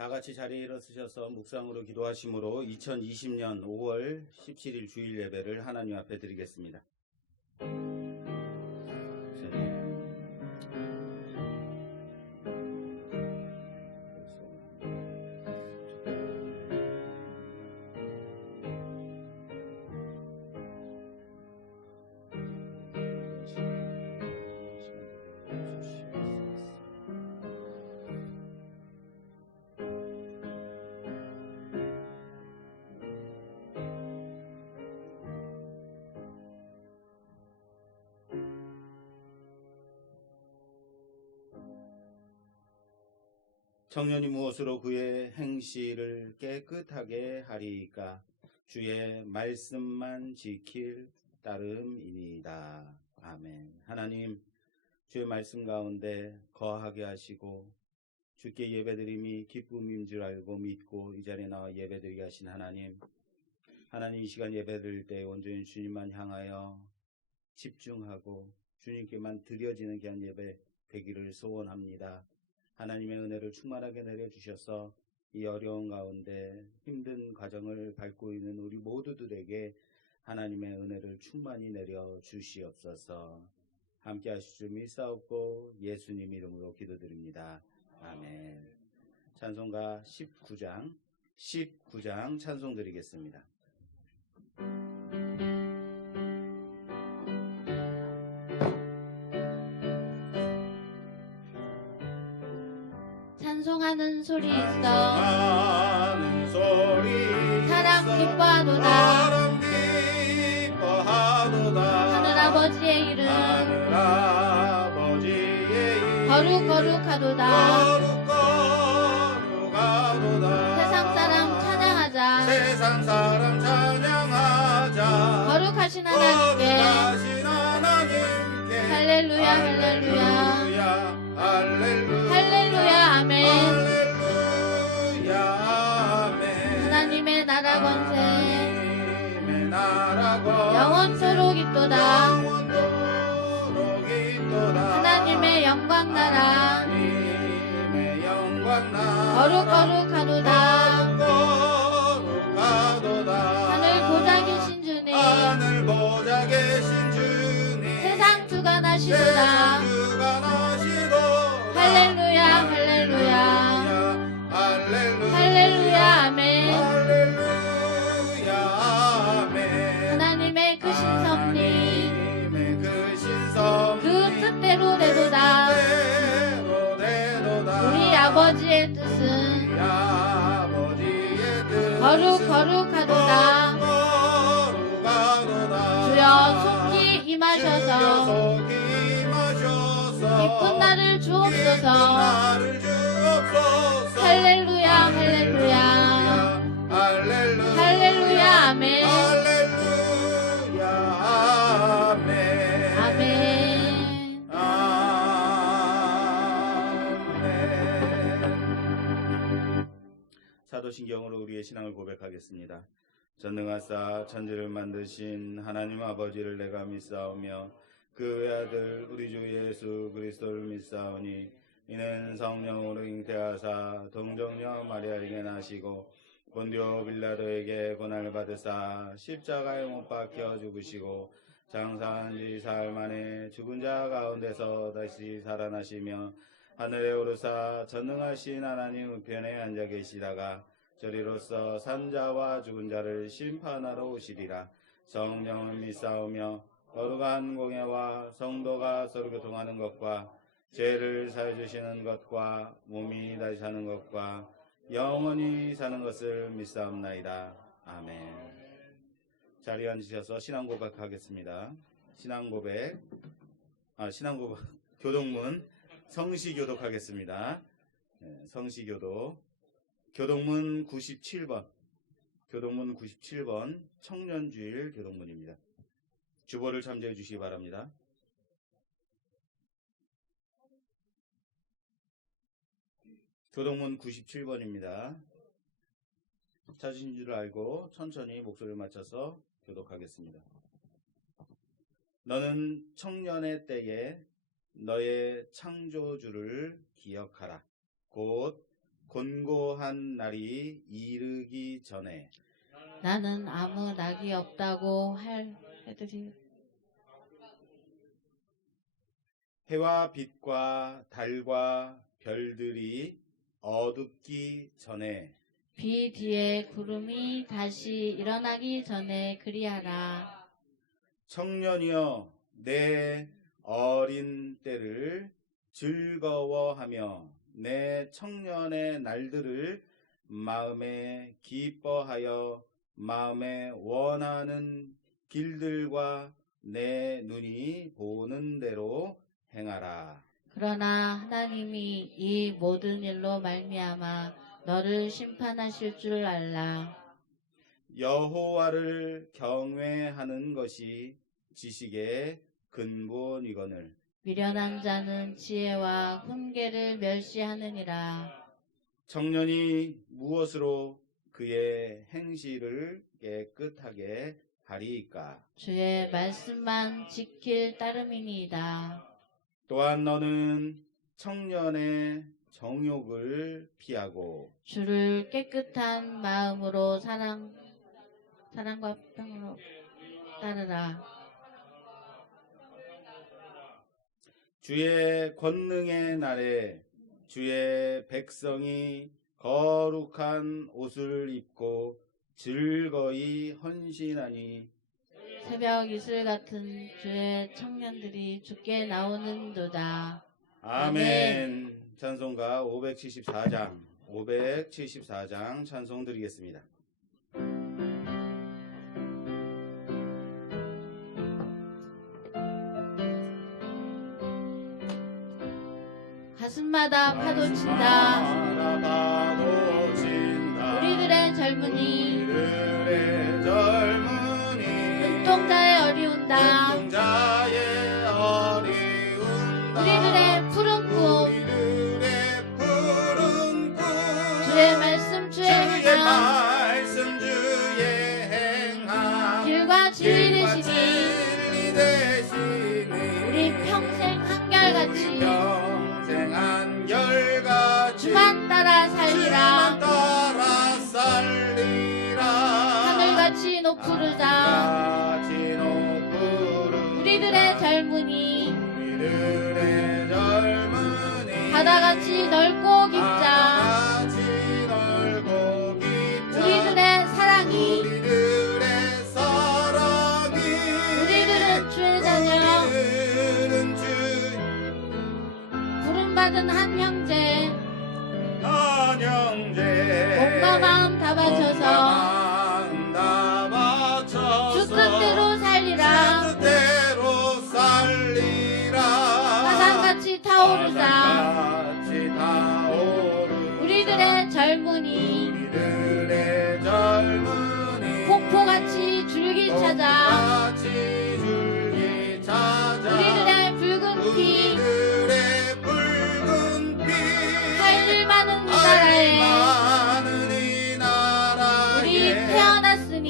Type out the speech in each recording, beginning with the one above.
다 같이 자리에 일어서셔서 묵상으로 기도하심으로 2020년 5월 17일 주일 예배를 하나님 앞에 드리겠습니다. 청년이 무엇으로 그의 행실을 깨끗하게 하리이까? 주의 말씀만 지킬 따름이니이다. 아멘. 하나님, 주의 말씀 가운데 거하게 하시고 주께 예배드림이 기쁨인 줄 알고 믿고 이 자리에 나와 예배드리게 하신 하나님, 이 시간 예배드릴 때 온전히 주님만 향하여 집중하고 주님께만 드려지는 귀한 예배 되기를 소원합니다. 하나님의 은혜를 충만하게 내려주셔서 이 어려운 가운데 힘든 과정을 밟고 있는 우리 모두들에게 하나님의 은혜를 충만히 내려주시옵소서. 함께 하실 줄 믿사옵고 예수님 이름으로 기도드립니다. 아멘. 찬송가 19장 찬송 드리겠습니다. 찬송하는 소리 있어 사랑 기뻐하도다 하늘아버지의 이름 거룩하도다 세상 사람 찬양하자 거룩하신 하나님께 할렐루야 아멘. 하나님의 나라 권세 영원토록 있도다. 하나님의 영광 나라 거룩하도다. 하늘 보좌 계신 주님 세상 주관하시도다. 할렐루야 아멘. 하나님의 크신 섭리 그 뜻대로 되도다. 우리 아버지의 뜻은 거룩하도다. 주여 속히 임하셔서 기쁜 날을 주옵소서. 할렐루야 아멘. 사도신경으로 우리의 신앙을 고백하겠습니다. 전능하사 천지를 만드신 하나님 아버지를 내가 믿사오며 그 외아들 우리 주 예수 그리스도를 믿사오니 이는 성령으로 잉태하사 동정녀 마리아에게 나시고 본디오 빌라도에게 고난을 받으사 십자가에 못 박혀 죽으시고 장사한 지 사흘 만에 죽은 자 가운데서 다시 살아나시며 하늘에 오르사 전능하신 하나님 우편에 앉아 계시다가 저리로서 산 자와 죽은 자를 심판하러 오시리라. 성령을 믿사오며 거룩한 공예와 성도가 서로 교통하는 것과 죄를 사해 주시는 것과 몸이 다시 사는 것과 영원히 사는 것을 믿사옵나이다. 아멘. 자리에 앉으셔서 신앙 고백하겠습니다. 교동문 성시교독하겠습니다. 성시교독 교동문 97번 청년주일 교동문입니다. 주보를 참조해 주시기 바랍니다. 교동문 97번입니다. 찾으신 줄 알고 천천히 목소리를 맞춰서 교독하겠습니다. 너는 청년의 때에 너의 창조주를 기억하라. 곧 곤고한 날이 이르기 전에 나는 아무 낙이 없다고 해드리 해와 빛과 달과 별들이 어둡기 전에 비 뒤에 구름이 다시 일어나기 전에 그리하라. 청년이여 내 어린 때를 즐거워하며 내 청년의 날들을 마음에 기뻐하여 마음에 원하는 길들과 내 눈이 보는 대로 행하라. 그러나 하나님이 이 모든 일로 말미암아 너를 심판하실 줄 알라. 여호와를 경외하는 것이 지식의 근본이거늘 미련한 자는 지혜와 훈계를 멸시하느니라. 청년이 무엇으로 그의 행실을 깨끗하게 하리이까. 주의 말씀만 지킬 따름이니이다. 또한 너는 청년의 정욕을 피하고 주를 깨끗한 마음으로 사랑과 평으로 따르라. 주의 권능의 날에 주의 백성이 거룩한 옷을 입고 즐거이 헌신하니 새벽 이슬 같은 주의 청년들이 주께 나오는도다. 아멘. 찬송가 574장 찬송 드리겠습니다. 가슴마다 파도 친다. 우리들의 젊은이 눈동자에 어리운다. 우리들의 푸른 꿈 주의 말씀 주의 행함 길과 진리 되시니 우리 평생 한결같이 주만 따라 살리라. 하늘같이 높으르자. 우리들의 젊은이 바다같이 넓고 깊자. 우리들의 사랑이 우리들은 주의 자녀 부름받은 한 형제 몸과 마음 다 바쳐서 주 뜻대로 살리라. 화산같이 타오르자. 우리들의 젊은이 폭포같이 줄기 찾아. 우리들의 붉은 피 할 일 많은 이 나라에 우리 태어났으니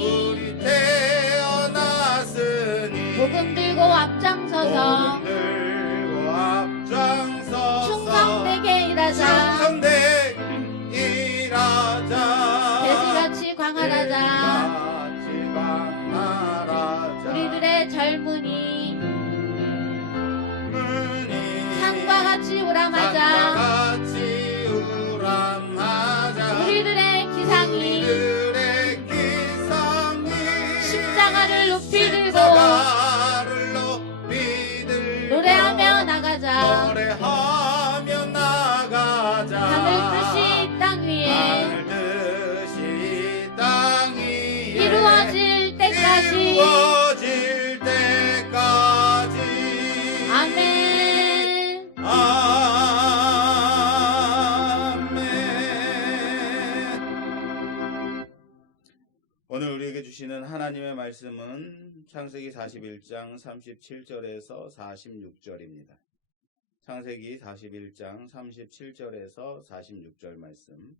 복음 들고 앞장서서 충성되게 일하자. 돼지같이 광활하자. 우리들의 젊은이 산과 같이 우람하자. 우리들의 기상이 십자가를 높이 들고 노래하며 나가자. 하늘 뜻이 땅 위에 이루어질 때까지. 아멘. 오늘 우리에게 주시는 하나님의 말씀은 창세기 41장 37절에서 46절입니다. 창세기 41장 37절에서 46절 말씀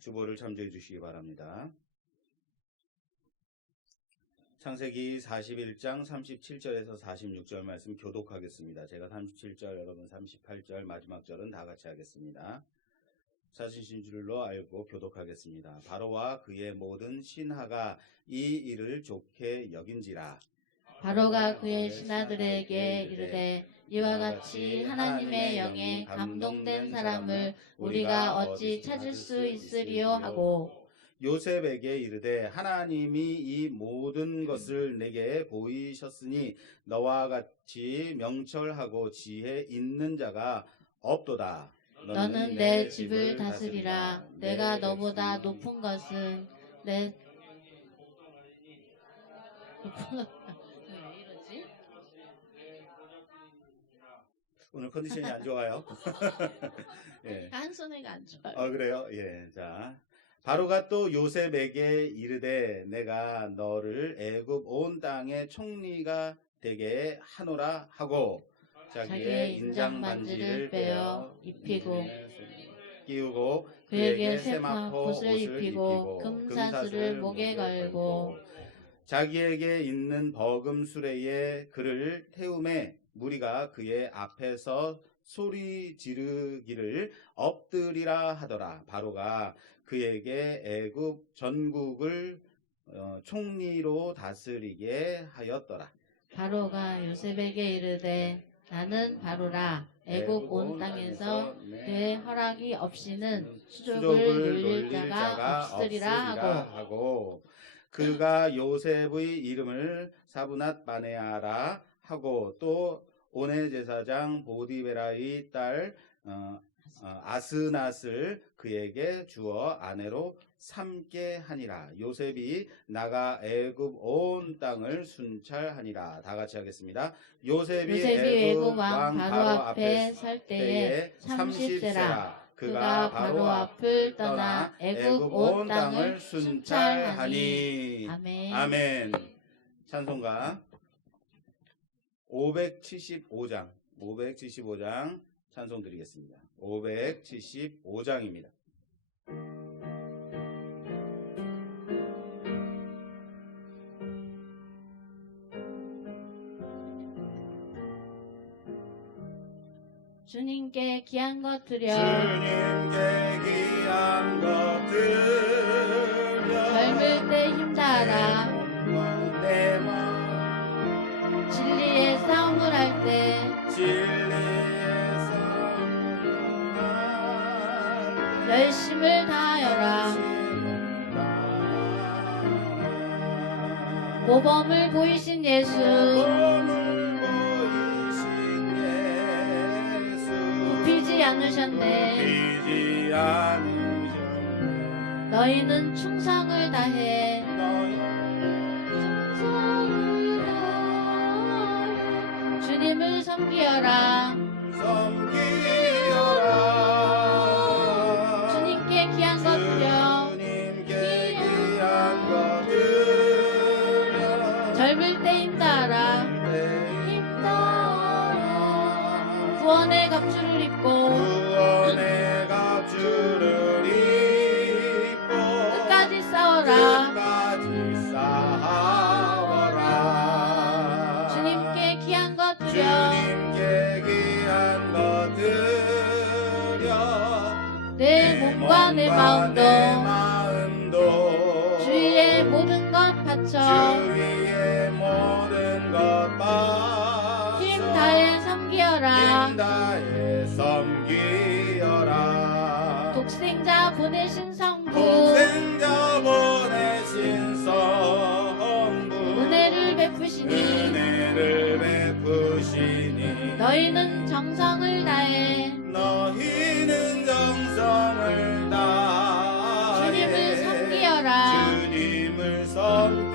주보를 참조해 주시기 바랍니다. 창세기 41장 37절에서 46절 말씀 교독하겠습니다. 제가 37절, 여러분 38절, 마지막 절은 다 같이 하겠습니다. 찾으신 줄로 알고 교독하겠습니다. 바로와 그의 모든 신하가 이 일을 좋게 여긴지라. 바로가 그의 신하들에게 이르되 이와 같이 하나님의 영에 감동된 사람을 우리가 어찌 찾을 수 있으리요 하고 요셉에게 이르되 하나님이 이 모든 것을 내게 보이셨으니 너와 같이 명철하고 지혜 있는 자가 없도다. 너는 내 집을 다스리라. 내가 너보다 높은 것은 내 왜 이러지? 오늘 컨디션이 안 좋아요. 예. 한 손에가 안 좋아요. 그래요? 예. 자, 바로가 또 요셉에게 이르되 내가 너를 애굽 온 땅의 총리가 되게 하노라 하고 자기의 인장 반지를 빼어 입히고 끼우고 그에게 세마포 옷을 입히고 금사슬을 목에 걸고 자기에게 있는 버금 수레에 그를 태우매 무리가 그의 앞에서 소리 지르기를 엎드리라 하더라. 바로가 그에게 애굽 전국을 총리로 다스리게 하였더라. 바로가 요셉에게 이르되 나는 바로라. 애굽 온 땅에서 내 허락이 없이는 수족을 놀릴 자가 없으리라 하고 그가 요셉의 이름을 사브낫 바네아라 하고 또 오네 제사장 보디베라의 딸 아스낫을 그에게 주어 아내로 삼게 하니라. 요셉이 나가 애굽 온 땅을 순찰하니라. 다 같이 하겠습니다. 요셉이 애굽 왕 바로 앞에 설 때에 30세라. 그가 바로 앞을 떠나 애굽 온 땅을 순찰하니. 아멘. 아멘. 찬송가 575장 찬송 드리겠습니다. 575장입니다. 주님께 귀한 것 드려 주님께 귀한 것 드려 젊을 때 힘다하라 내 마음 진리의 싸움을 할 때 진리의 싸움을 할 때 열심을 다하여라 모범을 보이신 예수 굽히지 않으셨네 너희는 충성을 다해 주님을 섬기어라 주님께 귀한 것 드려 젊을 때 힘다하라 구원의 갑주를 입고 끝까지 싸워라 주님께 귀한 것 드려 내 몸과 내 마음도 주위의 모든 것 바쳐 힘 다해 섬기어라 독생자 보내신 성부 은혜를 베푸시니 너희는 정성을 다해 주님을 섬기어라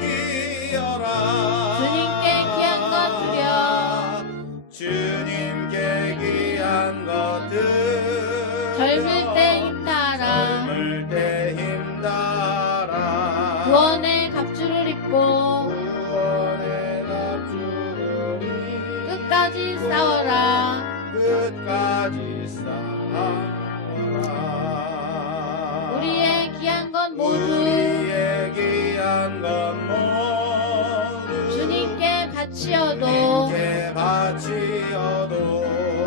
주님께 귀한 것 드려 젊을 때 힘다하라 구원의 갑주를 입고 끝까지 싸워라 우리의 귀한 것 모두 바치어도 주님께 바치어도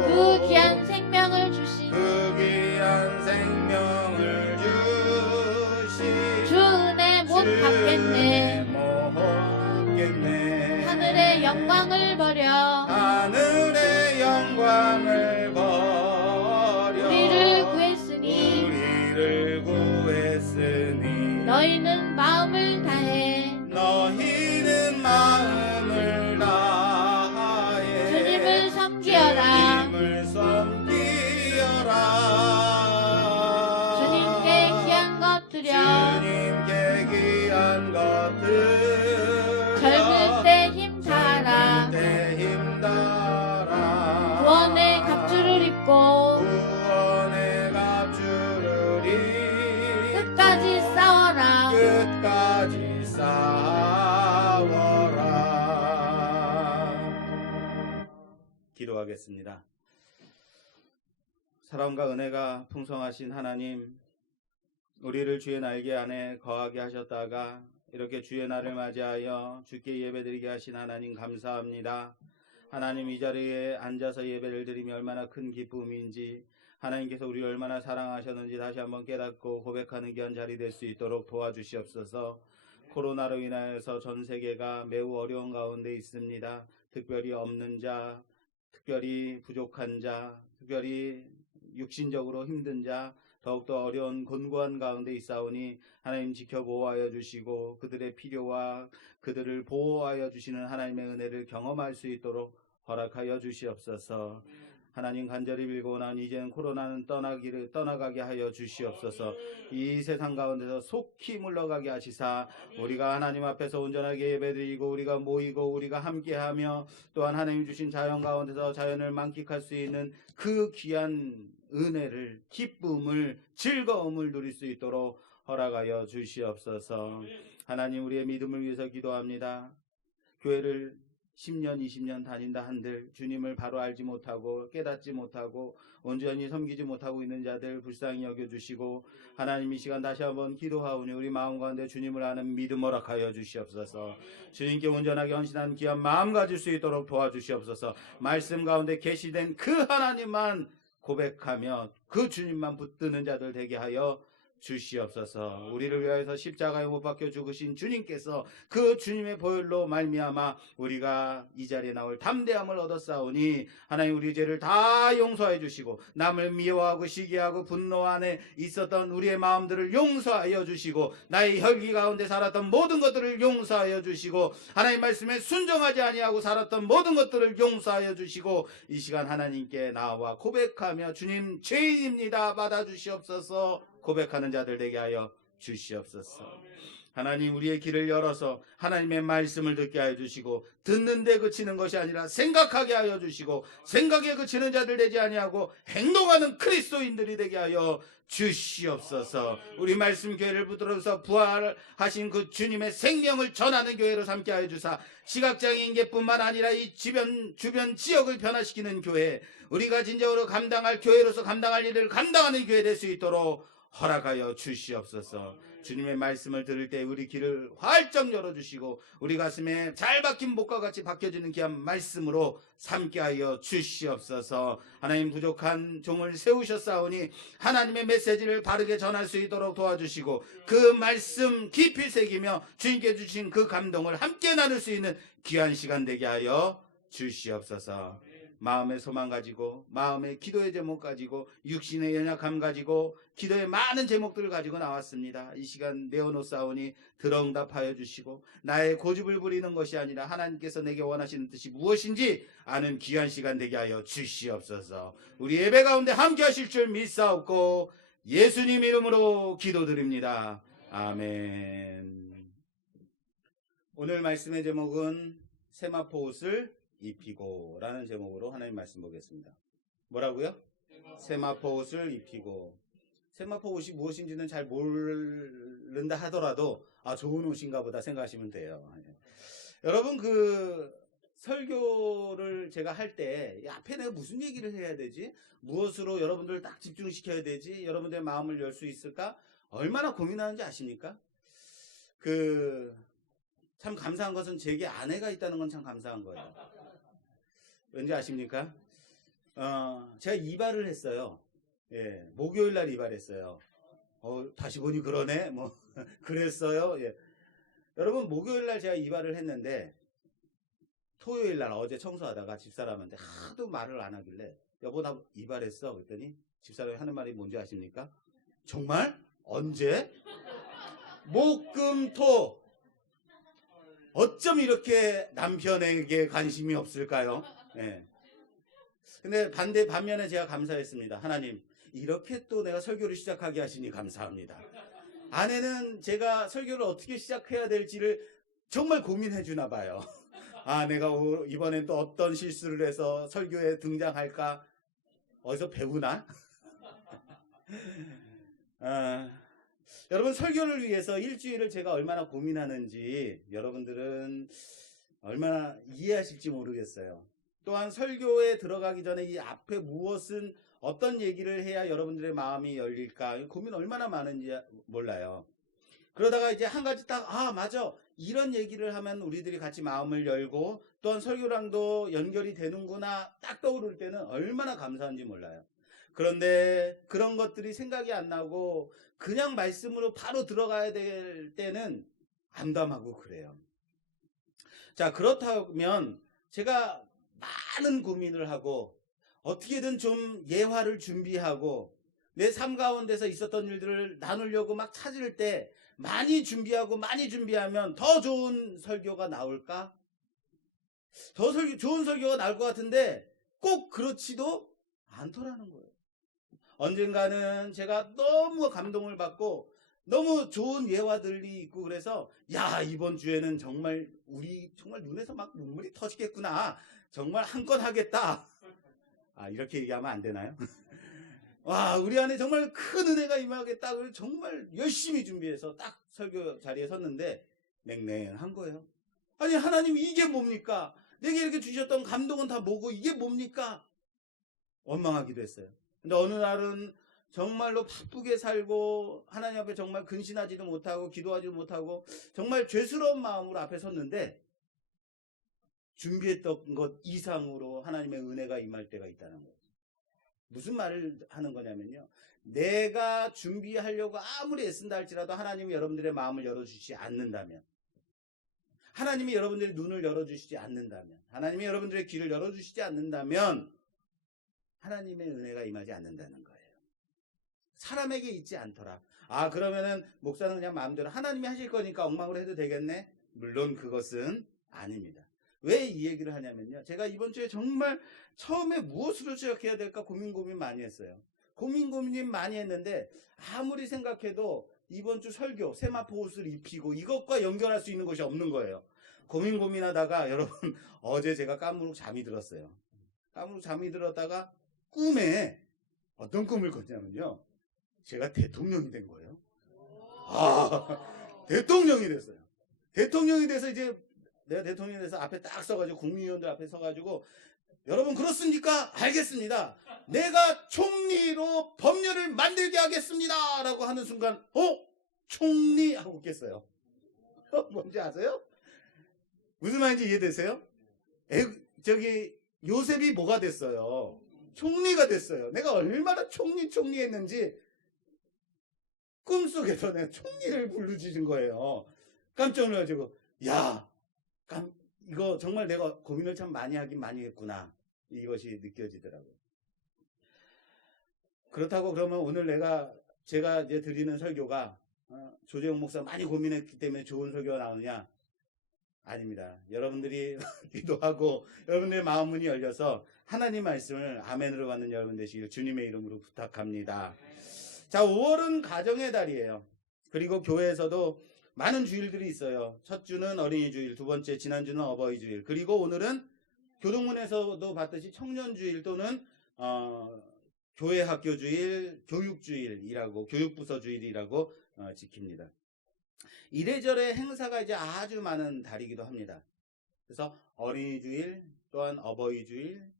그 귀한 생명을 주신 그 귀한 생명을 주신 주 은혜 못 갚겠네. 못 갚겠네. 하늘의 영광을 버려 하늘의 영광을 버려 우리를 구했으니 너희는 마음을 다해 너희는 마음을 다해 주님을 섬기어라. 주님을 섬기어라. 주님께 귀한 것 드려 주님께 귀한 것 드려 젊을 때 힘 다하라. 젊을 때 힘 다하라. 구원의 갑주를 입고 구원의 갑주를 입고 끝까지 싸워라. 끝까지 싸워라. 기도하겠습니다. 사랑과 은혜가 풍성하신 하나님, 우리를 주의 날개 안에 거하게 하셨다가 이렇게 주의 날을 맞이하여 주께 예배드리게 하신 하나님 감사합니다. 하나님, 이 자리에 앉아서 예배를 드리며 얼마나 큰 기쁨인지, 하나님께서 우리를 얼마나 사랑하셨는지 다시 한번 깨닫고 고백하는 귀한 자리 될 수 있도록 도와주시옵소서. 코로나로 인하여서 전 세계가 매우 어려운 가운데 있습니다. 특별히 없는 자, 특별히 부족한 자, 특별히 육신적으로 힘든 자, 더욱더 어려운 곤고한 가운데 있사오니 하나님 지켜보호하여 주시고 그들의 필요와 그들을 보호하여 주시는 하나님의 은혜를 경험할 수 있도록 허락하여 주시옵소서. 하나님, 간절히 빌고는 이제는 코로나는 떠나가게 하여 주시옵소서. 이 세상 가운데서 속히 물러가게 하시사 우리가 하나님 앞에서 온전하게 예배드리고 우리가 모이고 우리가 함께하며 또한 하나님 주신 자연 가운데서 자연을 만끽할 수 있는 그 귀한 은혜를, 기쁨을, 즐거움을 누릴 수 있도록 허락하여 주시옵소서. 하나님, 우리의 믿음을 위해서 기도합니다. 교회를 10년, 20년 다닌다 한들 주님을 바로 알지 못하고 깨닫지 못하고 온전히 섬기지 못하고 있는 자들 불쌍히 여겨주시고, 하나님 이 시간 다시 한번 기도하오니 우리 마음 가운데 주님을 아는 믿음 허락하여 주시옵소서. 주님께 온전하게 헌신한 귀한 마음 가질 수 있도록 도와주시옵소서. 말씀 가운데 계시된 그 하나님만 고백하며 그 주님만 붙드는 자들 되게 하여 주시옵소서. 우리를 위하여서 십자가에 못 박혀 죽으신 주님께서 그 주님의 보혈로 말미암아 우리가 이 자리에 나올 담대함을 얻었사오니 하나님, 우리 죄를 다 용서해 주시고 남을 미워하고 시기하고 분노 안에 있었던 우리의 마음들을 용서하여 주시고 나의 혈기 가운데 살았던 모든 것들을 용서하여 주시고 하나님 말씀에 순종하지 아니하고 살았던 모든 것들을 용서하여 주시고 이 시간 하나님께 나와 고백하며 주님 죄인입니다 받아주시옵소서 고백하는 자들 되게 하여 주시옵소서. 하나님, 우리의 길을 열어서 하나님의 말씀을 듣게 하여 주시고 듣는데 그치는 것이 아니라 생각하게 하여 주시고 생각에 그치는 자들 되지 아니하고 행동하는 그리스도인들이 되게 하여 주시옵소서. 우리 말씀 교회를 붙들어서 부활하신 그 주님의 생명을 전하는 교회로 삼게 하여 주사 시각장애인계뿐만 아니라 이 주변 지역을 변화시키는 교회, 우리가 진정으로 감당할 교회로서 감당할 일을 감당하는 교회 될 수 있도록 허락하여 주시옵소서. 주님의 말씀을 들을 때 우리 귀를 활짝 열어주시고 우리 가슴에 잘 박힌 목과 같이 박혀지는 귀한 말씀으로 삼게 하여 주시옵소서. 하나님, 부족한 종을 세우셨사오니 하나님의 메시지를 바르게 전할 수 있도록 도와주시고 그 말씀 깊이 새기며 주님께 주신 그 감동을 함께 나눌 수 있는 귀한 시간 되게 하여 주시옵소서. 마음의 소망 가지고 마음의 기도의 제목 가지고 육신의 연약함 가지고 기도의 많은 제목들을 가지고 나왔습니다. 이 시간 내어놓사오니 들어응답하여 주시고 나의 고집을 부리는 것이 아니라 하나님께서 내게 원하시는 뜻이 무엇인지 아는 귀한 시간 되게 하여 주시옵소서. 우리 예배 가운데 함께 하실 줄 믿사옵고 예수님 이름으로 기도드립니다. 아멘. 오늘 말씀의 제목은 세마포 옷을 입히고 라는 제목으로 하나님 말씀 보겠습니다. 뭐라고요? 세마포 옷을 입히고. 세마포 옷이 무엇인지는 잘 모른다 하더라도 좋은 옷인가 보다 생각하시면 돼요. 여러분, 그 설교를 제가 할 때 앞에 내가 무슨 얘기를 해야 되지? 무엇으로 여러분들을 딱 집중시켜야 되지? 여러분들의 마음을 열 수 있을까? 얼마나 고민하는지 아십니까? 참 감사한 것은 제게 아내가 있다는 건 참 감사한 거예요. 왠지 아십니까? 제가 이발을 했어요. 예, 목요일 날 이발했어요. 다시 보니 그러네. 뭐 그랬어요. 예. 여러분, 목요일 날 제가 이발을 했는데 토요일 날 어제 청소하다가 집사람한테 하도 말을 안 하길래 여보 나 이발했어 그랬더니 집사람이 하는 말이 뭔지 아십니까? 정말? 언제? 목금토. 어쩜 이렇게 남편에게 관심이 없을까요? 예. 근데 반면에 제가 감사했습니다. 하나님, 이렇게 또 내가 설교를 시작하게 하시니 감사합니다. 아내는 제가 설교를 어떻게 시작해야 될지를 정말 고민해 주나 봐요. 내가 이번엔 또 어떤 실수를 해서 설교에 등장할까? 어디서 배우나? 여러분, 설교를 위해서 일주일을 제가 얼마나 고민하는지 여러분들은 얼마나 이해하실지 모르겠어요. 또한 설교에 들어가기 전에 이 앞에 무엇은 어떤 얘기를 해야 여러분들의 마음이 열릴까 고민 얼마나 많은지 몰라요. 그러다가 이제 한 가지 딱 맞아, 이런 얘기를 하면 우리들이 같이 마음을 열고 또한 설교랑도 연결이 되는구나 딱 떠오를 때는 얼마나 감사한지 몰라요. 그런데 그런 것들이 생각이 안 나고 그냥 말씀으로 바로 들어가야 될 때는 암담하고 그래요. 자, 그렇다면 제가 많은 고민을 하고 어떻게든 좀 예화를 준비하고 내 삶 가운데서 있었던 일들을 나누려고 막 찾을 때 많이 준비하면 더 좋은 설교가 나올까? 더 좋은 설교가 나올 것 같은데 꼭 그렇지도 않더라는 거예요. 언젠가는 제가 너무 감동을 받고 너무 좋은 예화들이 있고 그래서 이번 주에는 정말 우리 정말 눈에서 막 눈물이 터지겠구나. 정말 한 건 하겠다. 이렇게 얘기하면 안 되나요? 우리 안에 정말 큰 은혜가 임하겠다. 그래서 정말 열심히 준비해서 딱 설교 자리에 섰는데 냉랭한 거예요. 아니, 하나님 이게 뭡니까? 내게 이렇게 주셨던 감동은 다 뭐고 이게 뭡니까? 원망하기도 했어요. 근데 어느 날은 정말로 바쁘게 살고 하나님 앞에 정말 근신하지도 못하고 기도하지도 못하고 정말 죄스러운 마음으로 앞에 섰는데 준비했던 것 이상으로 하나님의 은혜가 임할 때가 있다는 거예요. 무슨 말을 하는 거냐면요, 내가 준비하려고 아무리 애쓴다 할지라도 하나님이 여러분들의 마음을 열어주시지 않는다면, 하나님이 여러분들의 눈을 열어주시지 않는다면, 하나님이 여러분들의 귀를 열어주시지 않는다면 하나님의 은혜가 임하지 않는다는 거예요. 사람에게 있지 않더라. 그러면은 목사는 그냥 마음대로 하나님이 하실 거니까 엉망으로 해도 되겠네? 물론 그것은 아닙니다. 왜 이 얘기를 하냐면요, 제가 이번 주에 정말 처음에 무엇으로 시작해야 될까 고민 많이 했어요. 고민 많이 했는데 아무리 생각해도 이번 주 설교 세마포 옷을 입히고 이것과 연결할 수 있는 것이 없는 거예요. 고민하다가 여러분, 어제 제가 까무룩 잠이 들었어요. 까무룩 잠이 들었다가 꿈에 어떤 꿈을 꿨냐면요, 제가 대통령이 된 거예요. 대통령이 됐어요. 대통령이 돼서 이제 내가 대통령이 돼서 앞에 딱 서가지고 국민의원들 앞에 서가지고 여러분 그렇습니까? 알겠습니다. 내가 총리로 법률을 만들게 하겠습니다 라고 하는 순간 총리 하고 깼어요. 뭔지 아세요? 무슨 말인지 이해되세요? 요셉이 뭐가 됐어요? 총리가 됐어요. 내가 얼마나 총리 했는지 꿈속에서 내가 총리를 부르짖은 거예요. 깜짝 놀라가지고 이거 정말 내가 고민을 참 많이 하긴 많이 했구나, 이것이 느껴지더라고요. 그렇다고 그러면 오늘 제가 이제 드리는 설교가 조재용 목사 많이 고민했기 때문에 좋은 설교가 나오느냐? 아닙니다. 여러분들이 기도하고 여러분들의 마음 문이 열려서 하나님 말씀을 아멘으로 받는 여러분 되시길 주님의 이름으로 부탁합니다. 자, 5월은 가정의 달이에요. 그리고 교회에서도 많은 주일들이 있어요. 첫 주는 어린이 주일, 두 번째 지난주는 어버이 주일, 그리고 오늘은 교동문에서도 봤듯이 청년 주일 또는 교회 학교 주일, 교육 주일이라고, 교육부서 주일이라고 지킵니다. 이래저래 행사가 이제 아주 많은 달이기도 합니다. 그래서 어린이 주일, 또한 어버이 주일,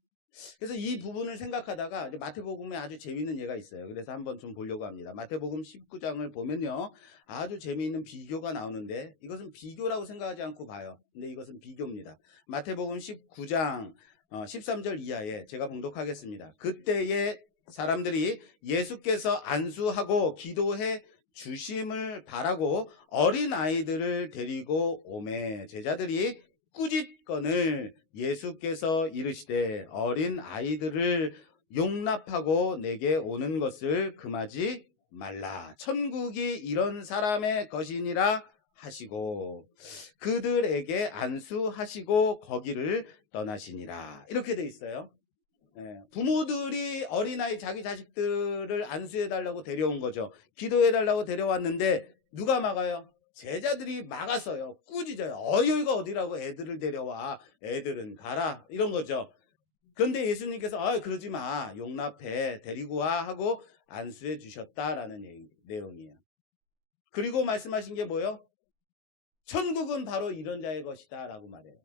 그래서 이 부분을 생각하다가 이제 마태복음에 아주 재미있는 예가 있어요. 그래서 한번 좀 보려고 합니다. 마태복음 19장을 보면요, 아주 재미있는 비교가 나오는데 이것은 비교라고 생각하지 않고 봐요. 근데 이것은 비교입니다. 마태복음 19장 13절 이하에 제가 봉독하겠습니다. 그때에 사람들이 예수께서 안수하고 기도해 주심을 바라고 어린아이들을 데리고 오매 제자들이 꾸짖건을 예수께서 이르시되 어린아이들을 용납하고 내게 오는 것을 금하지 말라. 천국이 이런 사람의 것이니라 하시고 그들에게 안수하시고 거기를 떠나시니라. 이렇게 돼 있어요. 부모들이 어린아이 자기 자식들을 안수해달라고 데려온 거죠. 기도해달라고 데려왔는데 누가 막아요? 제자들이 막았어요. 꾸짖어요. 여기가 어디라고 애들을 데려와. 애들은 가라. 이런 거죠. 그런데 예수님께서 그러지 마. 용납해. 데리고 와 하고 안수해 주셨다라는 내용이에요. 그리고 말씀하신 게 뭐예요? 천국은 바로 이런 자의 것이다 라고 말해요.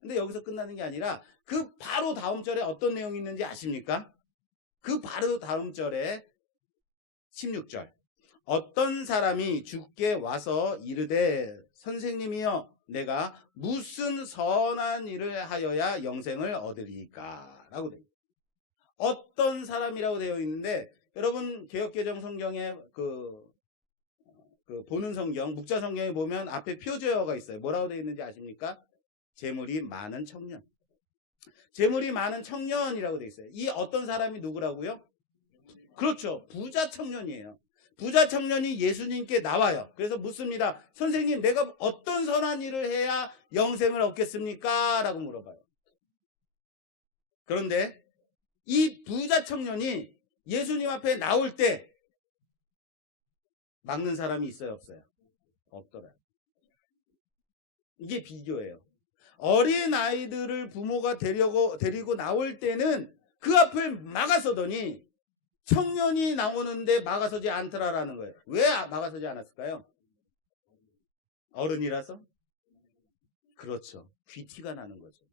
근데 여기서 끝나는 게 아니라 그 바로 다음 절에 어떤 내용이 있는지 아십니까? 그 바로 다음 절에 16절. 어떤 사람이 주께 와서 이르되 선생님이여 내가 무슨 선한 일을 하여야 영생을 얻으리까? 라고 되어 있어요. 어떤 사람이라고 되어 있는데 여러분 개역개정 성경에 그 보는 성경 묵자 성경에 보면 앞에 표제어가 있어요. 뭐라고 되어 있는지 아십니까? 재물이 많은 청년. 재물이 많은 청년이라고 되어 있어요. 이 어떤 사람이 누구라고요? 그렇죠. 부자 청년이에요. 부자 청년이 예수님께 나와요. 그래서 묻습니다. 선생님, 내가 어떤 선한 일을 해야 영생을 얻겠습니까? 라고 물어봐요. 그런데 이 부자 청년이 예수님 앞에 나올 때 막는 사람이 있어요, 없어요? 없더라요. 이게 비교예요. 어린 아이들을 부모가 데리고 나올 때는 그 앞을 막아서더니 청년이 나오는데 막아서지 않더라라는 거예요. 왜 막아서지 않았을까요? 어른이라서? 그렇죠. 귀티가 나는 거죠.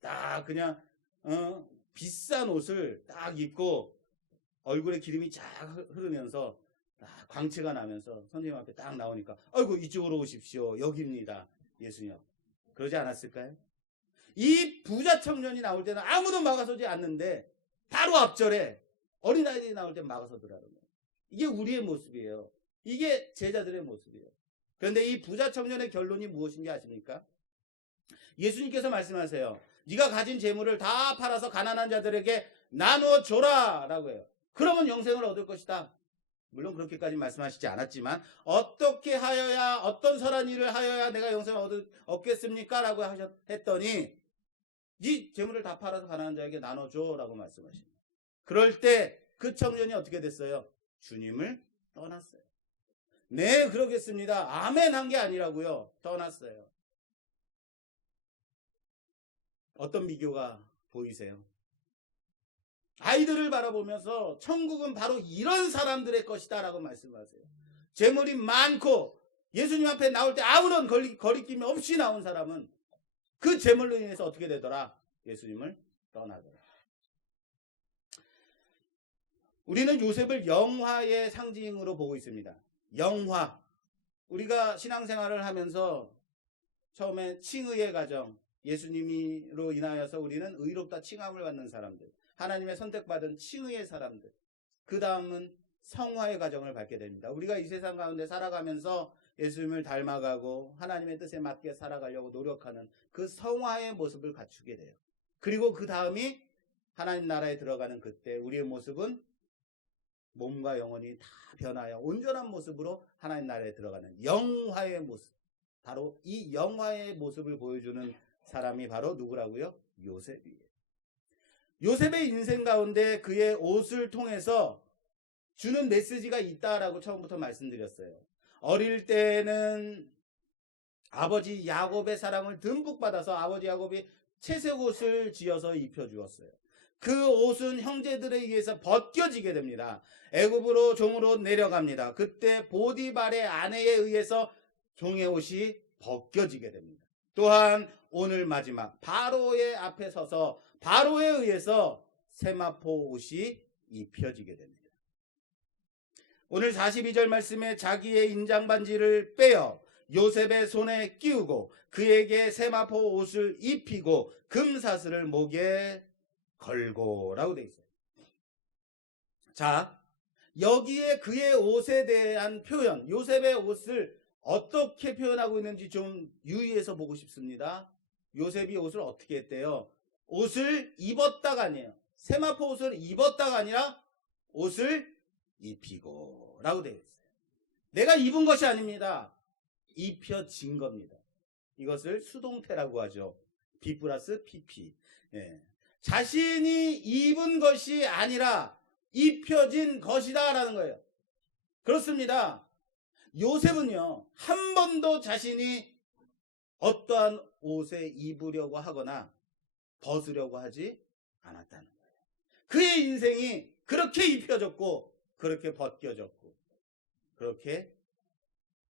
딱 그냥 비싼 옷을 딱 입고 얼굴에 기름이 쫙 흐르면서 딱 광채가 나면서 선생님 앞에 딱 나오니까 아이고 이쪽으로 오십시오. 여기입니다. 예수님. 그러지 않았을까요? 이 부자 청년이 나올 때는 아무도 막아서지 않는데 바로 앞절에 어린아이들이 나올 때 막아서더라는 거예요. 이게 우리의 모습이에요. 이게 제자들의 모습이에요. 그런데 이 부자 청년의 결론이 무엇인지 아십니까? 예수님께서 말씀하세요. 네가 가진 재물을 다 팔아서 가난한 자들에게 나눠줘라 라고 해요. 그러면 영생을 얻을 것이다. 물론 그렇게까지 말씀하시지 않았지만 어떻게 하여야 어떤 선한 일을 하여야 내가 영생을 얻겠습니까? 라고 했더니 네 재물을 다 팔아서 가난한 자에게 나눠줘 라고 말씀하십니다. 그럴 때 그 청년이 어떻게 됐어요? 주님을 떠났어요. 네 그러겠습니다. 아멘 한 게 아니라고요. 떠났어요. 어떤 비교가 보이세요? 아이들을 바라보면서 천국은 바로 이런 사람들의 것이다 라고 말씀하세요. 재물이 많고 예수님 앞에 나올 때 아무런 거리낌이 없이 나온 사람은 그 재물로 인해서 어떻게 되더라? 예수님을 떠나더라. 우리는 요셉을 영화의 상징으로 보고 있습니다. 영화. 우리가 신앙생활을 하면서 처음에 칭의의 가정, 예수님으로 인하여서 우리는 의롭다 칭함을 받는 사람들, 하나님의 선택받은 칭의의 사람들, 그 다음은 성화의 과정을 밟게 됩니다. 우리가 이 세상 가운데 살아가면서 예수님을 닮아가고 하나님의 뜻에 맞게 살아가려고 노력하는 그 성화의 모습을 갖추게 돼요. 그리고 그 다음이 하나님 나라에 들어가는 그때 우리의 모습은 몸과 영혼이 다 변하여 온전한 모습으로 하나님 나라에 들어가는 영화의 모습. 바로 이 영화의 모습을 보여주는 사람이 바로 누구라고요? 요셉이에요. 요셉의 인생 가운데 그의 옷을 통해서 주는 메시지가 있다라고 처음부터 말씀드렸어요. 어릴 때는 아버지 야곱의 사랑을 듬뿍 받아서 아버지 야곱이 채색 옷을 지어서 입혀주었어요. 그 옷은 형제들에 의해서 벗겨지게 됩니다. 애굽으로 종으로 내려갑니다. 그때 보디발의 아내에 의해서 종의 옷이 벗겨지게 됩니다. 또한 오늘 마지막 바로의 앞에 서서 바로에 의해서 세마포 옷이 입혀지게 됩니다. 오늘 42절 말씀에 자기의 인장반지를 빼어 요셉의 손에 끼우고 그에게 세마포 옷을 입히고 금사슬을 목에 걸고 라고 되어 있어요. 자, 여기에 그의 옷에 대한 표현, 요셉의 옷을 어떻게 표현하고 있는지 좀 유의해서 보고 싶습니다. 요셉이 옷을 어떻게 했대요? 옷을 입었다가 아니에요. 세마포 옷을 입었다가 아니라 옷을 입히고 라고 되어 있어요. 내가 입은 것이 아닙니다. 입혀진 겁니다. 이것을 수동태라고 하죠. B 플러스 PP. 예. 자신이 입은 것이 아니라 입혀진 것이다 라는 거예요. 그렇습니다. 요셉은요, 한 번도 자신이 어떠한 옷에 입으려고 하거나 벗으려고 하지 않았다는 거예요. 그의 인생이 그렇게 입혀졌고 그렇게 벗겨졌고 그렇게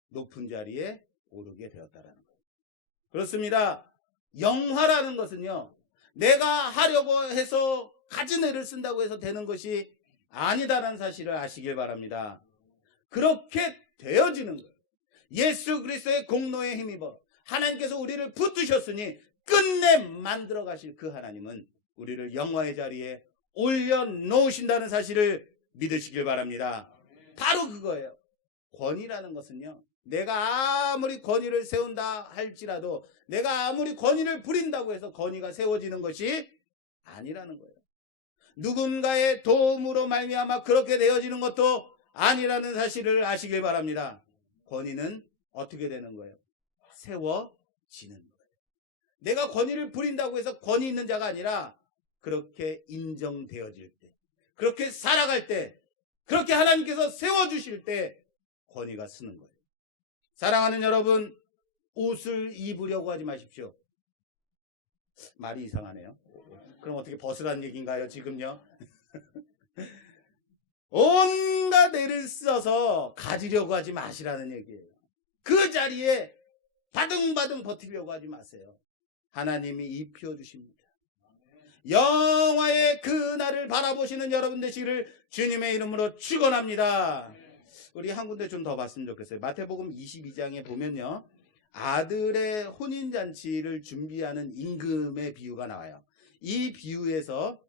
높은 자리에 오르게 되었다라는 거예요. 그렇습니다. 영화라는 것은요, 내가 하려고 해서 가진 애를 쓴다고 해서 되는 것이 아니다라는 사실을 아시길 바랍니다. 그렇게 되어지는 거예요. 예수 그리스도의 공로에 힘입어 하나님께서 우리를 붙드셨으니 끝내 만들어 가실 그 하나님은 우리를 영화의 자리에 올려놓으신다는 사실을 믿으시길 바랍니다. 바로 그거예요. 권위라는 것은요, 내가 아무리 권위를 세운다 할지라도 내가 아무리 권위를 부린다고 해서 권위가 세워지는 것이 아니라는 거예요. 누군가의 도움으로 말미암아 그렇게 되어지는 것도 아니라는 사실을 아시길 바랍니다. 권위는 어떻게 되는 거예요? 세워지는 거예요. 내가 권위를 부린다고 해서 권위 있는 자가 아니라 그렇게 인정되어질 때, 그렇게 살아갈 때, 그렇게 하나님께서 세워주실 때 권위가 쓰는 거예요. 사랑하는 여러분, 옷을 입으려고 하지 마십시오. 말이 이상하네요. 그럼 어떻게 벗으라는 얘기인가요, 지금요? 온갖 애를 써서 가지려고 하지 마시라는 얘기예요. 그 자리에 바등바등 버티려고 하지 마세요. 하나님이 입혀주십니다. 영화의 그날을 바라보시는 여러분 되시기를 주님의 이름으로 축원합니다. 우리 한 군데 좀 더 봤으면 좋겠어요. 마태복음 22장에 보면요, 아들의 혼인잔치를 준비하는 임금의 비유가 나와요. 이 비유에서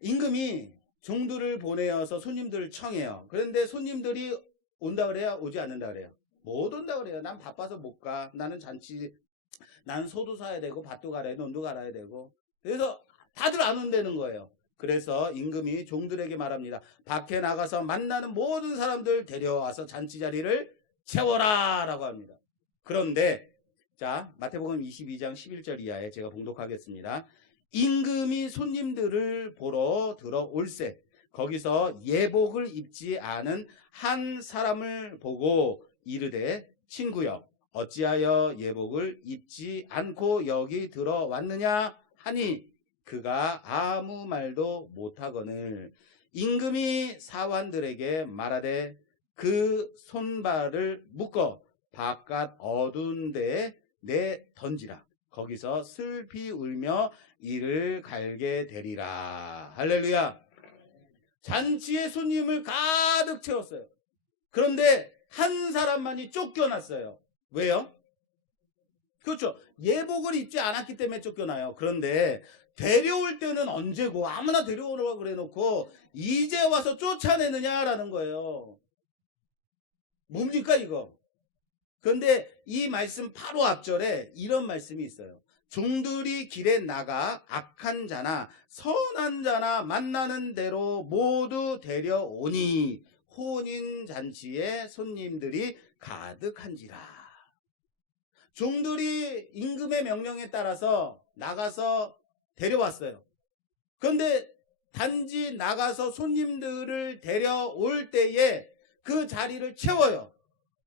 임금이 종들을 보내어서 손님들을 청해요. 그런데 손님들이 온다 그래요? 오지 않는다 그래요? 못 온다 그래요. 난 바빠서 못 가. 나는 잔치, 난 소도 사야 되고 밭도 갈아야 되고 논도 갈아야 되고. 그래서 다들 안 온다는 거예요. 그래서 임금이 종들에게 말합니다. 밖에 나가서 만나는 모든 사람들 데려와서 잔치 자리를 채워라 라고 합니다. 그런데 자, 마태복음 22장 11절 이하에 제가 봉독하겠습니다. 임금이 손님들을 보러 들어올세 거기서 예복을 입지 않은 한 사람을 보고 이르되 친구여 어찌하여 예복을 입지 않고 여기 들어왔느냐 하니 그가 아무 말도 못하거늘 임금이 사환들에게 말하되 그 손발을 묶어 바깥 어두운 데에 내 던지라. 거기서 슬피 울며 이를 갈게 되리라. 할렐루야. 잔치에 손님을 가득 채웠어요. 그런데 한 사람만이 쫓겨났어요. 왜요? 그렇죠. 예복을 입지 않았기 때문에 쫓겨나요. 그런데 데려올 때는 언제고 아무나 데려오라고 그래놓고 이제 와서 쫓아내느냐라는 거예요. 뭡니까 이거? 그런데 이 말씀 바로 앞절에 이런 말씀이 있어요. 종들이 길에 나가 악한 자나 선한 자나 만나는 대로 모두 데려오니 혼인잔치에 손님들이 가득한지라. 종들이 임금의 명령에 따라서 나가서 데려왔어요. 그런데 단지 나가서 손님들을 데려올 때에 그 자리를 채워요.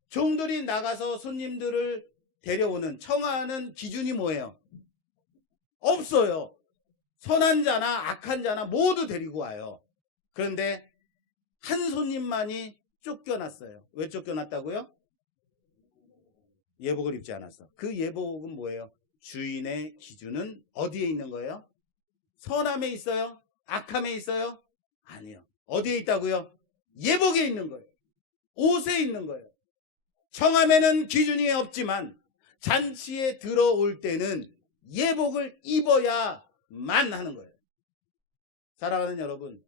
종들이 나가서 손님들을 데려오는 청하는 기준이 뭐예요? 없어요. 선한 자나 악한 자나 모두 데리고 와요. 그런데 한 손님만이 쫓겨났어요. 왜 쫓겨났다고요? 예복을 입지 않았어. 그 예복은 뭐예요? 주인의 기준은 어디에 있는 거예요? 선함에 있어요? 악함에 있어요? 아니요. 어디에 있다고요? 예복에 있는 거예요. 옷에 있는 거예요. 청함에는 기준이 없지만 잔치에 들어올 때는 예복을 입어야만 하는 거예요. 사랑하는 여러분,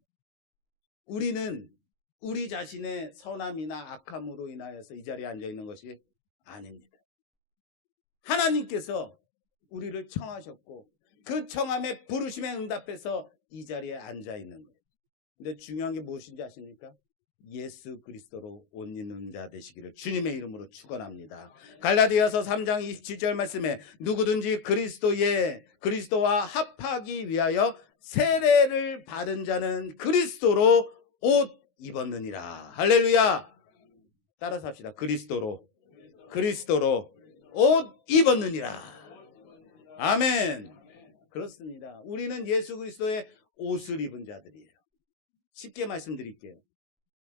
우리는 우리 자신의 선함이나 악함으로 인하여서 이 자리에 앉아 있는 것이 아닙니다. 하나님께서 우리를 청하셨고 그 청함에 부르심에 응답해서 이 자리에 앉아 있는 거예요. 근데 중요한 게 무엇인지 아십니까? 예수 그리스도로 옷 입는 자 되시기를 주님의 이름으로 축원합니다. 갈라디아서 3장 27절 말씀에 누구든지 그리스도와 합하기 위하여 세례를 받은 자는 그리스도로 옷 입었느니라. 할렐루야. 따라서 합시다. 그리스도로 옷 입었느니라. 아멘. 그렇습니다. 우리는 예수 그리스도의 옷을 입은 자들이에요. 쉽게 말씀드릴게요.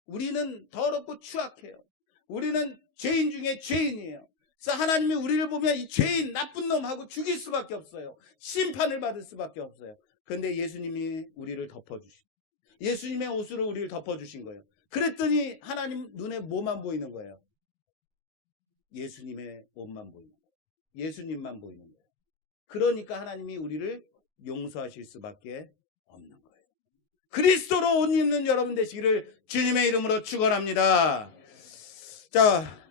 우리는 더럽고 추악해요. 우리는 죄인 중에 죄인이에요. 그래서 하나님이 우리를 보면 이 죄인, 나쁜 놈하고 죽일 수밖에 없어요. 심판을 받을 수밖에 없어요. 그런데 예수님이 우리를 덮어주신, 예수님의 옷으로 우리를 덮어주신 거예요. 그랬더니 하나님 눈에 뭐만 보이는 거예요? 예수님의 옷만 보이는 거예요. 예수님만 보이는 거예요. 그러니까 하나님이 우리를 용서하실 수밖에 없는 거예요. 그리스도로 옷 입는 여러분 되시기를 주님의 이름으로 축원합니다. 자,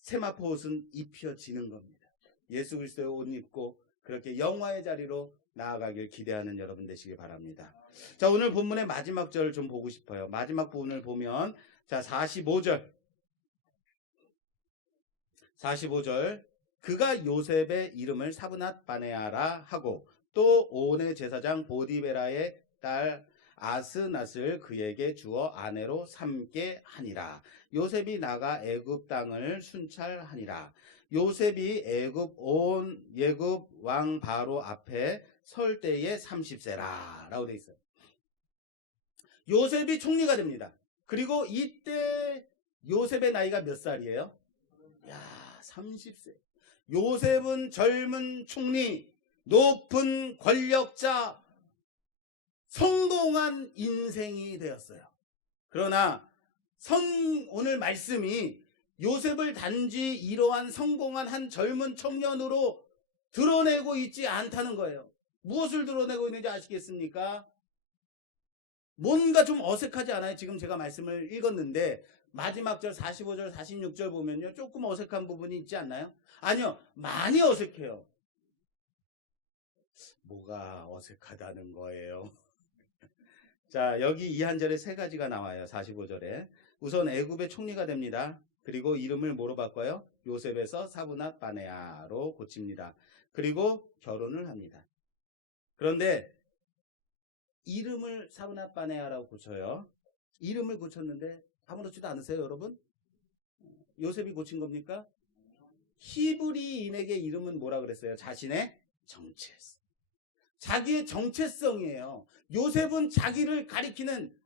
세마포 옷은 입혀지는 겁니다. 예수 그리스도의 옷 입고 그렇게 영화의 자리로 나아가길 기대하는 여러분 되시길 바랍니다. 자, 오늘 본문의 마지막 절을 좀 보고 싶어요. 마지막 부분을 보면 자, 45절 그가 요셉의 이름을 사브낫 바네아라 하고 또 온의 제사장 보디베라의 딸 아스낫을 그에게 주어 아내로 삼게 하니라. 요셉이 나가 애굽 땅을 순찰하니라. 요셉이 애굽 왕 바로 앞에 설 때에 30세라 라고 되어 있어요. 요셉이 총리가 됩니다. 그리고 이때 요셉의 나이가 몇 살이에요? 30세. 요셉은 젊은 총리, 높은 권력자, 성공한 인생이 되었어요. 그러나 오늘 말씀이 요셉을 단지 이러한 성공한 한 젊은 청년으로 드러내고 있지 않다는 거예요. 무엇을 드러내고 있는지 아시겠습니까? 뭔가 좀 어색하지 않아요? 지금 제가 말씀을 읽었는데 마지막 절 45절 46절 보면요, 조금 어색한 부분이 있지 않나요? 아니요, 많이 어색해요. 뭐가 어색하다는 거예요? 자, 여기 이 한 절에 세 가지가 나와요. 45절에 우선 애굽의 총리가 됩니다. 그리고 이름을 뭐로 바꿔요? 요셉에서 사브낫 바네아로 고칩니다. 그리고 결혼을 합니다. 그런데 이름을 사브낫 바네아라고 고쳐요. 이름을 고쳤는데 아무렇지도 않으세요, 여러분? 요셉이 고친 겁니까? 히브리인에게 이름은 뭐라 그랬어요? 자신의 정체성. 자기의 정체성이에요. 요셉은 자기를 가리키는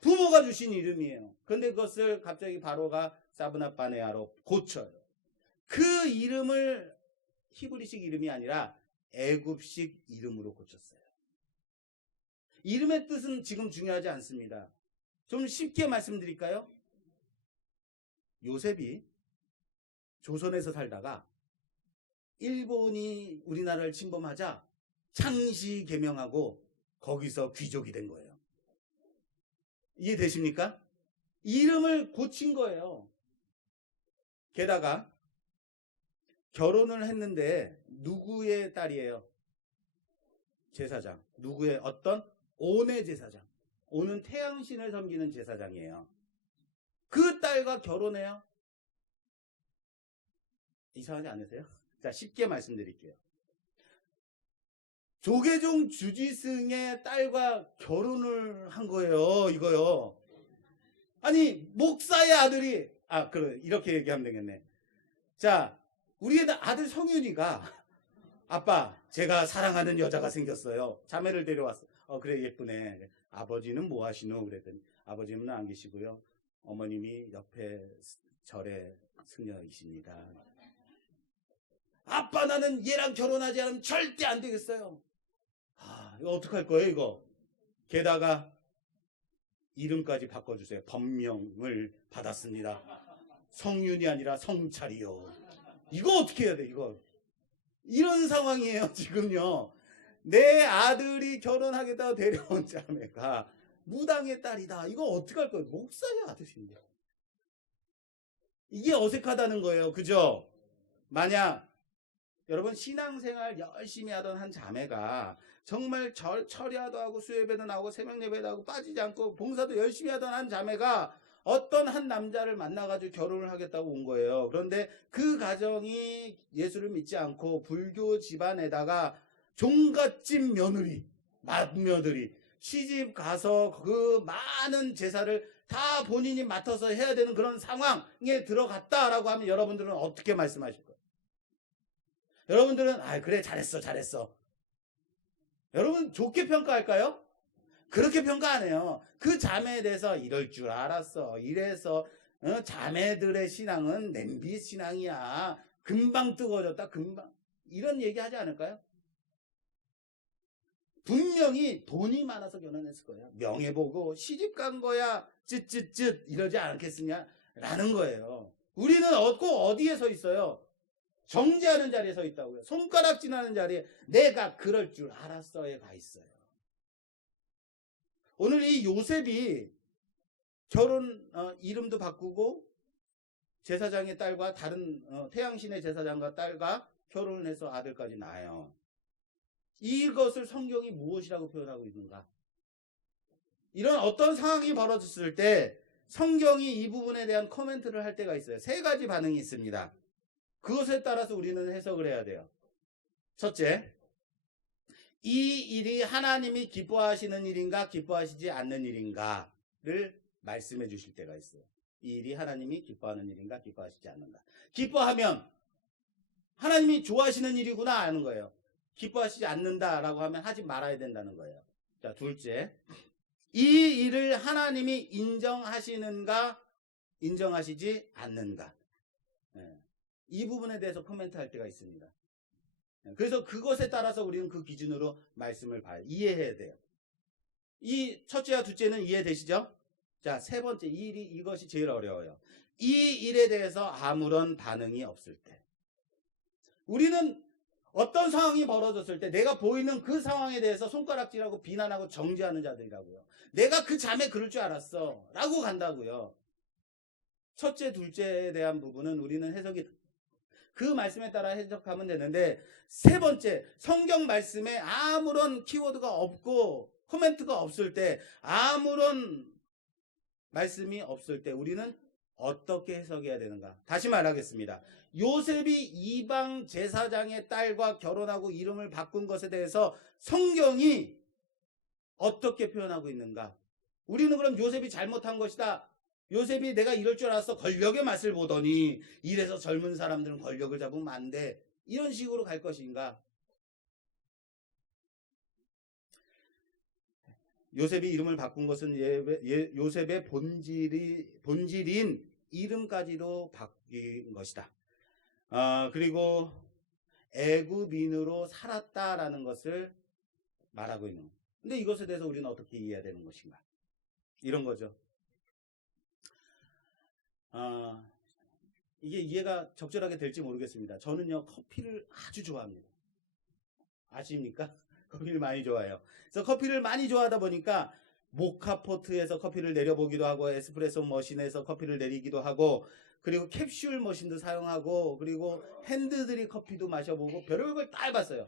부모가 주신 이름이에요. 그런데 그것을 갑자기 바로가 사브낫 바네아로 고쳐요. 그 이름을 히브리식 이름이 아니라 애굽식 이름으로 고쳤어요. 이름의 뜻은 지금 중요하지 않습니다. 좀 쉽게 말씀드릴까요? 요셉이 조선에서 살다가 일본이 우리나라를 침범하자 창시 개명하고 거기서 귀족이 된 거예요. 이해되십니까? 이름을 고친 거예요. 게다가 결혼을 했는데 누구의 딸이에요? 제사장. 누구의 어떤? 온의 제사장. 온은 태양신을 섬기는 제사장이에요. 그 딸과 결혼해요? 이상하지 않으세요? 자, 쉽게 말씀드릴게요. 조계종 주지승의 딸과 결혼을 한 거예요, 이거요. 아니, 목사의 아들이, 그래, 이렇게 얘기하면 되겠네. 자, 우리의 아들 성윤이가, 아빠, 제가 사랑하는 여자가 생겼어요. 자매를 데려왔어. 그래, 예쁘네. 아버지는 뭐 하시노? 그랬더니, 아버지는 안 계시고요. 어머님이 옆에 절에 승려이십니다. 아빠, 나는 얘랑 결혼하지 않으면 절대 안 되겠어요. 이거 어떡할 거예요, 이거? 게다가 이름까지 바꿔주세요. 법명을 받았습니다. 성윤이 아니라 성찰이요. 이거 어떻게 해야 돼, 이거? 이런 상황이에요, 지금요. 내 아들이 결혼하겠다고 데려온 자매가 무당의 딸이다. 이거 어떡할 거예요? 목사의 아들인데. 이게 어색하다는 거예요. 그죠? 만약 여러분 신앙생활 열심히 하던 한 자매가 정말 철야도 하고 수요예배도 나오고 새벽예배도 하고 빠지지 않고 봉사도 열심히 하던 한 자매가 어떤 한 남자를 만나가지고 결혼을 하겠다고 온 거예요. 그런데 그 가정이 예수를 믿지 않고 불교 집안에다가 종갓집 며느리, 맏며느리 시집 가서 그 많은 제사를 다 본인이 맡아서 해야 되는 그런 상황에 들어갔다라고 하면 여러분들은 어떻게 말씀하실 거예요? 여러분들은 그래 잘했어. 여러분 좋게 평가할까요? 그렇게 평가 안 해요. 그 자매에 대해서 이럴 줄 알았어. 이래서 자매들의 신앙은 냄비 신앙이야. 금방 뜨거워졌다. 금방. 이런 얘기 하지 않을까요? 분명히 돈이 많아서 결혼했을 거예요. 명예 보고 시집 간 거야. 쯧쯧쯧 이러지 않겠느냐 라는 거예요. 우리는 꼭 어디에 서 있어요? 정죄하는 자리에 서 있다고요. 손가락질하는 자리에 내가 그럴 줄 알았어에 가 있어요. 오늘 이 요셉이 결혼 이름도 바꾸고 제사장의 딸과 다른 태양신의 제사장과 딸과 결혼을 해서 아들까지 낳아요. 이것을 성경이 무엇이라고 표현하고 있는가? 이런 어떤 상황이 벌어졌을 때 성경이 이 부분에 대한 코멘트를 할 때가 있어요. 세 가지 반응이 있습니다. 그것에 따라서 우리는 해석을 해야 돼요. 첫째, 이 일이 하나님이 기뻐하시는 일인가 기뻐하시지 않는 일인가를 말씀해 주실 때가 있어요. 이 일이 하나님이 기뻐하는 일인가 기뻐하시지 않는가. 기뻐하면 하나님이 좋아하시는 일이구나 하는 거예요. 기뻐하시지 않는다라고 하면 하지 말아야 된다는 거예요. 자, 둘째, 이 일을 하나님이 인정하시는가 인정하시지 않는가. 이 부분에 대해서 코멘트할 때가 있습니다. 그래서 그것에 따라서 우리는 그 기준으로 말씀을 이해해야 돼요. 이 첫째와 둘째는 이해되시죠? 자, 세 번째, 이것이 제일 어려워요. 이 일에 대해서 아무런 반응이 없을 때. 우리는 어떤 상황이 벌어졌을 때 내가 보이는 그 상황에 대해서 손가락질하고 비난하고 정죄하는 자들이라고요. 내가 그 자매 그럴 줄 알았어 라고 간다고요. 첫째, 둘째에 대한 부분은 우리는 해석이 그 말씀에 따라 해석하면 되는데, 세 번째, 성경 말씀에 아무런 키워드가 없고 코멘트가 없을 때, 아무런 말씀이 없을 때 우리는 어떻게 해석해야 되는가? 다시 말하겠습니다. 요셉이 이방 제사장의 딸과 결혼하고 이름을 바꾼 것에 대해서 성경이 어떻게 표현하고 있는가? 우리는 그럼 요셉이 잘못한 것이다. 요셉이 내가 이럴 줄 알았어. 권력의 맛을 보더니 이래서 젊은 사람들은 권력을 잡으면 안 돼. 이런 식으로 갈 것인가? 요셉이 이름을 바꾼 것은 요셉의 본질인 이름까지도 바뀐 것이다. 그리고 애굽인으로 살았다라는 것을 말하고 있는. 근데 이것에 대해서 우리는 어떻게 이해해야 되는 것인가? 이런 거죠. 이게 이해가 적절하게 될지 모르겠습니다. 저는요, 커피를 아주 좋아합니다. 아십니까? 커피를 많이 좋아해요. 그래서 커피를 많이 좋아하다 보니까 모카포트에서 커피를 내려보기도 하고 에스프레소 머신에서 커피를 내리기도 하고 그리고 캡슐 머신도 사용하고 그리고 핸드드립 커피도 마셔보고 별의별 다 해봤어요.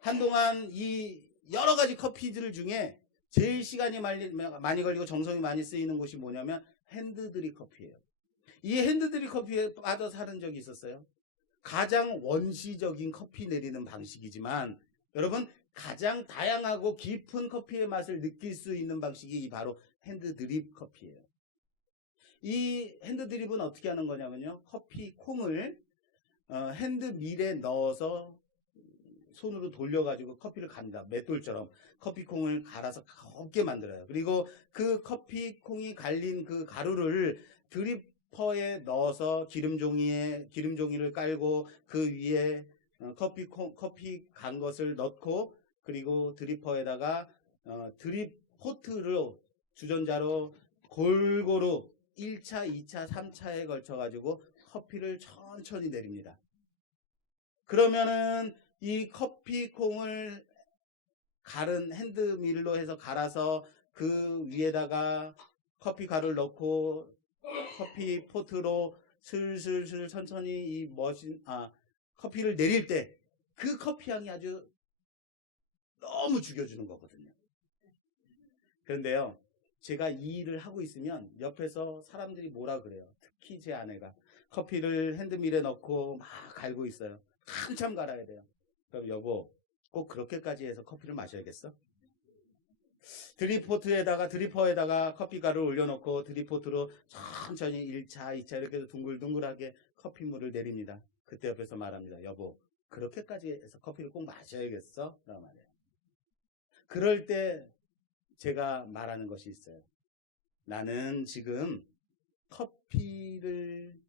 한동안 이 여러 가지 커피들 중에 제일 시간이 많이 걸리고 정성이 많이 쓰이는 곳이 뭐냐면 핸드드립 커피예요. 이 핸드드립 커피에 빠져 사는 적이 있었어요. 가장 원시적인 커피 내리는 방식이지만 여러분, 가장 다양하고 깊은 커피의 맛을 느낄 수 있는 방식이 바로 핸드드립 커피예요. 이 핸드드립은 어떻게 하는 거냐면요, 커피 콩을 핸드밀에 넣어서 손으로 돌려가지고 커피를 간다. 맷돌처럼 커피 콩을 갈아서 곱게 만들어요. 그리고 그 커피 콩이 갈린 그 가루를 드리퍼에 넣어서 기름종이를 깔고 그 위에 커피 간 것을 넣고 그리고 드리퍼에다가 드립포트로 주전자로 골고루 1차, 2차, 3차에 걸쳐가지고 커피를 천천히 내립니다. 그러면은 이 커피콩을 갈은 핸드밀로 해서 갈아서 그 위에다가 커피 가루를 넣고 커피 포트로 슬슬슬 천천히 이 커피를 내릴 때 그 커피 향이 아주 너무 죽여주는 거거든요. 그런데요, 제가 이 일을 하고 있으면 옆에서 사람들이 뭐라 그래요. 특히 제 아내가 커피를 핸드밀에 넣고 막 갈고 있어요. 한참 갈아야 돼요. 그럼 여보, 꼭 그렇게까지 해서 커피를 마셔야겠어? 드리퍼에다가 커피 가루를 올려놓고 드리포트로 천천히 1차, 2차 이렇게 해서 둥글둥글하게 커피물을 내립니다. 그때 옆에서 말합니다. 여보, 그렇게까지 해서 커피를 꼭 마셔야겠어? 라고 말해요. 그럴 때 제가 말하는 것이 있어요. 나는 지금 커피를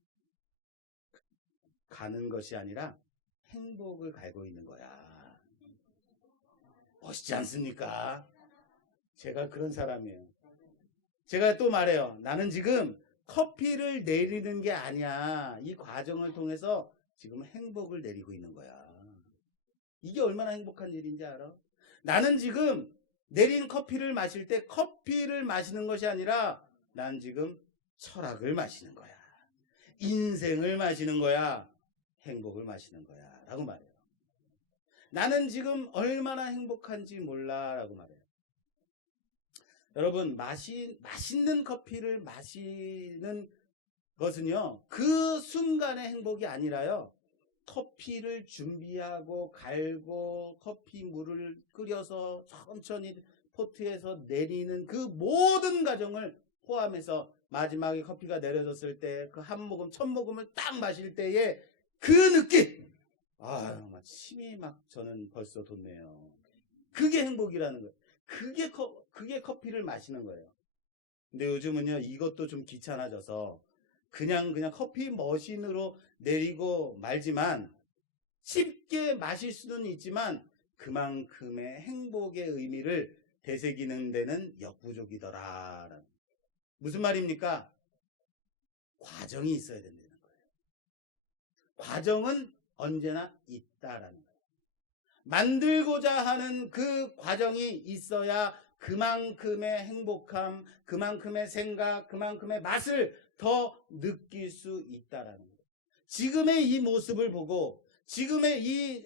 가는 것이 아니라 행복을 갈고 있는 거야. 멋있지 않습니까? 제가 그런 사람이에요. 제가 또 말해요. 나는 지금 커피를 내리는 게 아니야. 이 과정을 통해서 지금 행복을 내리고 있는 거야. 이게 얼마나 행복한 일인지 알아? 나는 지금 내린 커피를 마실 때 커피를 마시는 것이 아니라 난 지금 철학을 마시는 거야. 인생을 마시는 거야. 행복을 마시는 거야. 라고 말해요. 나는 지금 얼마나 행복한지 몰라. 라고 말해요. 여러분, 맛있는 커피를 마시는 것은요, 그 순간의 행복이 아니라요, 커피를 준비하고 갈고 커피 물을 끓여서 천천히 포트에서 내리는 그 모든 과정을 포함해서 마지막에 커피가 내려졌을 때 그 한 모금, 첫 모금을 딱 마실 때의 그 느낌! 막 침이 막 저는 벌써 돋네요. 그게 행복이라는 거예요. 그게 커피를 마시는 거예요. 근데 요즘은요, 이것도 좀 귀찮아져서 그냥 커피 머신으로 내리고 말지만 쉽게 마실 수는 있지만 그만큼의 행복의 의미를 되새기는 데는 역부족이더라. 무슨 말입니까? 과정이 있어야 된다는 거예요. 과정은 언제나 있다라는 거예요. 만들고자 하는 그 과정이 있어야 그만큼의 행복함, 그만큼의 생각, 그만큼의 맛을 더 느낄 수 있다라는 거예요. 지금의 이 모습을 보고, 지금의 이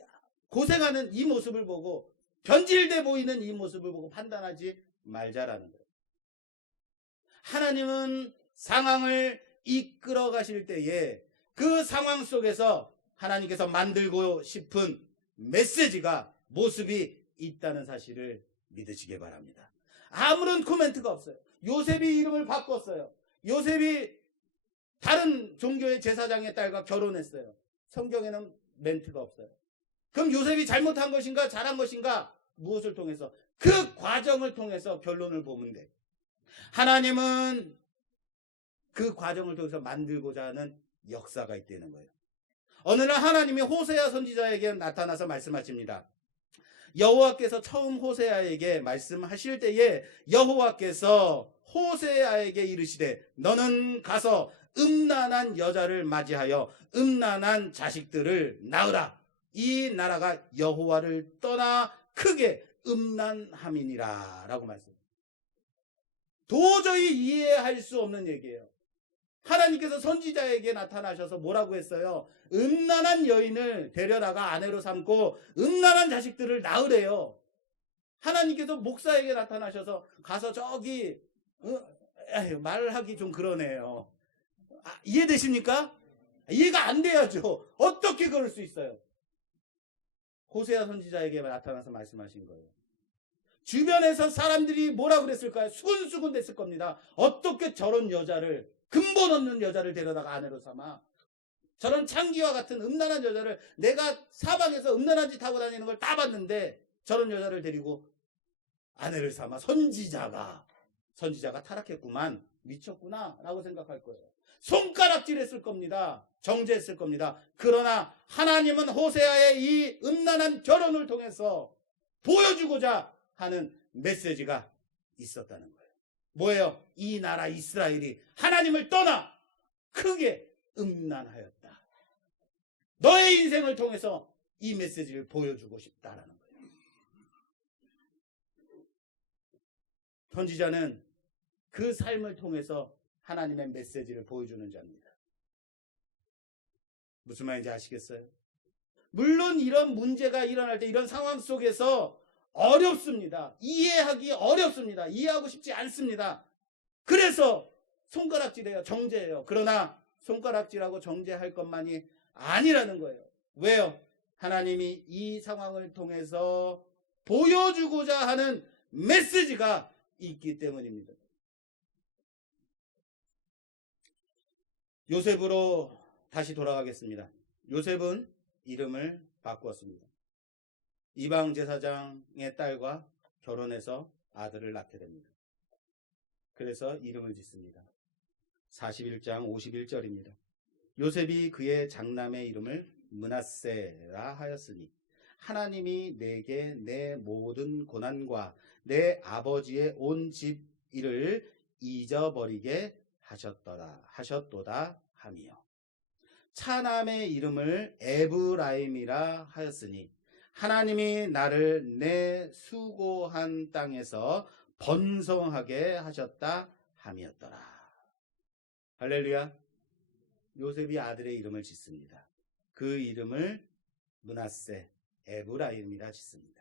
고생하는 이 모습을 보고, 변질돼 보이는 이 모습을 보고 판단하지 말자라는 거예요. 하나님은 상황을 이끌어 가실 때에 그 상황 속에서 하나님께서 만들고 싶은 메시지가, 모습이 있다는 사실을 믿으시기 바랍니다. 아무런 코멘트가 없어요. 요셉이 이름을 바꿨어요. 요셉이 다른 종교의 제사장의 딸과 결혼했어요. 성경에는 멘트가 없어요. 그럼 요셉이 잘못한 것인가 잘한 것인가? 무엇을 통해서? 그 과정을 통해서 결론을 보면 돼. 하나님은 그 과정을 통해서 만들고자 하는 역사가 있다는 거예요. 어느 날 하나님이 호세아 선지자에게 나타나서 말씀하십니다. 여호와께서 처음 호세아에게 말씀하실 때에 여호와께서 호세아에게 이르시되 너는 가서 음란한 여자를 맞이하여 음란한 자식들을 낳으라. 이 나라가 여호와를 떠나 크게 음란함이니라 라고 말씀합니다. 도저히 이해할 수 없는 얘기예요. 하나님께서 선지자에게 나타나셔서 뭐라고 했어요? 음란한 여인을 데려다가 아내로 삼고 음란한 자식들을 낳으래요. 하나님께서 목사에게 나타나셔서 가서 저기 말하기 좀 그러네요. 이해되십니까? 이해가 안 돼야죠. 어떻게 그럴 수 있어요? 호세아 선지자에게 나타나서 말씀하신 거예요. 주변에서 사람들이 뭐라 그랬을까요? 수근수근 됐을 겁니다. 어떻게 저런 여자를, 근본 없는 여자를 데려다가 아내로 삼아? 저런 창기와 같은 음란한 여자를, 내가 사방에서 음란한 짓 하고 다니는 걸 다 봤는데 저런 여자를 데리고 아내를 삼아? 선지자가 타락했구만, 미쳤구나 라고 생각할 거예요. 손가락질했을 겁니다. 정죄했을 겁니다. 그러나 하나님은 호세아의 이 음란한 결혼을 통해서 보여주고자 하는 메시지가 있었다는 거예요. 뭐예요? 이 나라 이스라엘이 하나님을 떠나 크게 음란하였다. 너의 인생을 통해서 이 메시지를 보여주고 싶다라는 거예요. 선지자는 그 삶을 통해서 하나님의 메시지를 보여주는 자입니다. 무슨 말인지 아시겠어요? 물론 이런 문제가 일어날 때 이런 상황 속에서 어렵습니다. 이해하기 어렵습니다. 이해하고 싶지 않습니다. 그래서 손가락질해요. 정죄해요. 그러나 손가락질하고 정죄할 것만이 아니라는 거예요. 왜요? 하나님이 이 상황을 통해서 보여주고자 하는 메시지가 있기 때문입니다. 요셉으로 다시 돌아가겠습니다. 요셉은 이름을 바꾸었습니다. 이방 제사장의 딸과 결혼해서 아들을 낳게 됩니다. 그래서 이름을 짓습니다. 41장 51절입니다. 요셉이 그의 장남의 이름을 므낫세라 하였으니 하나님이 내게 내 모든 고난과 내 아버지의 온 집 일을 잊어버리게 하셨도다 하며, 차남의 이름을 에브라임이라 하였으니 하나님이 나를 내 수고한 땅에서 번성하게 하셨다 함이었더라. 할렐루야. 요셉이 아들의 이름을 짓습니다. 그 이름을 므낫세, 에브라임이라 짓습니다.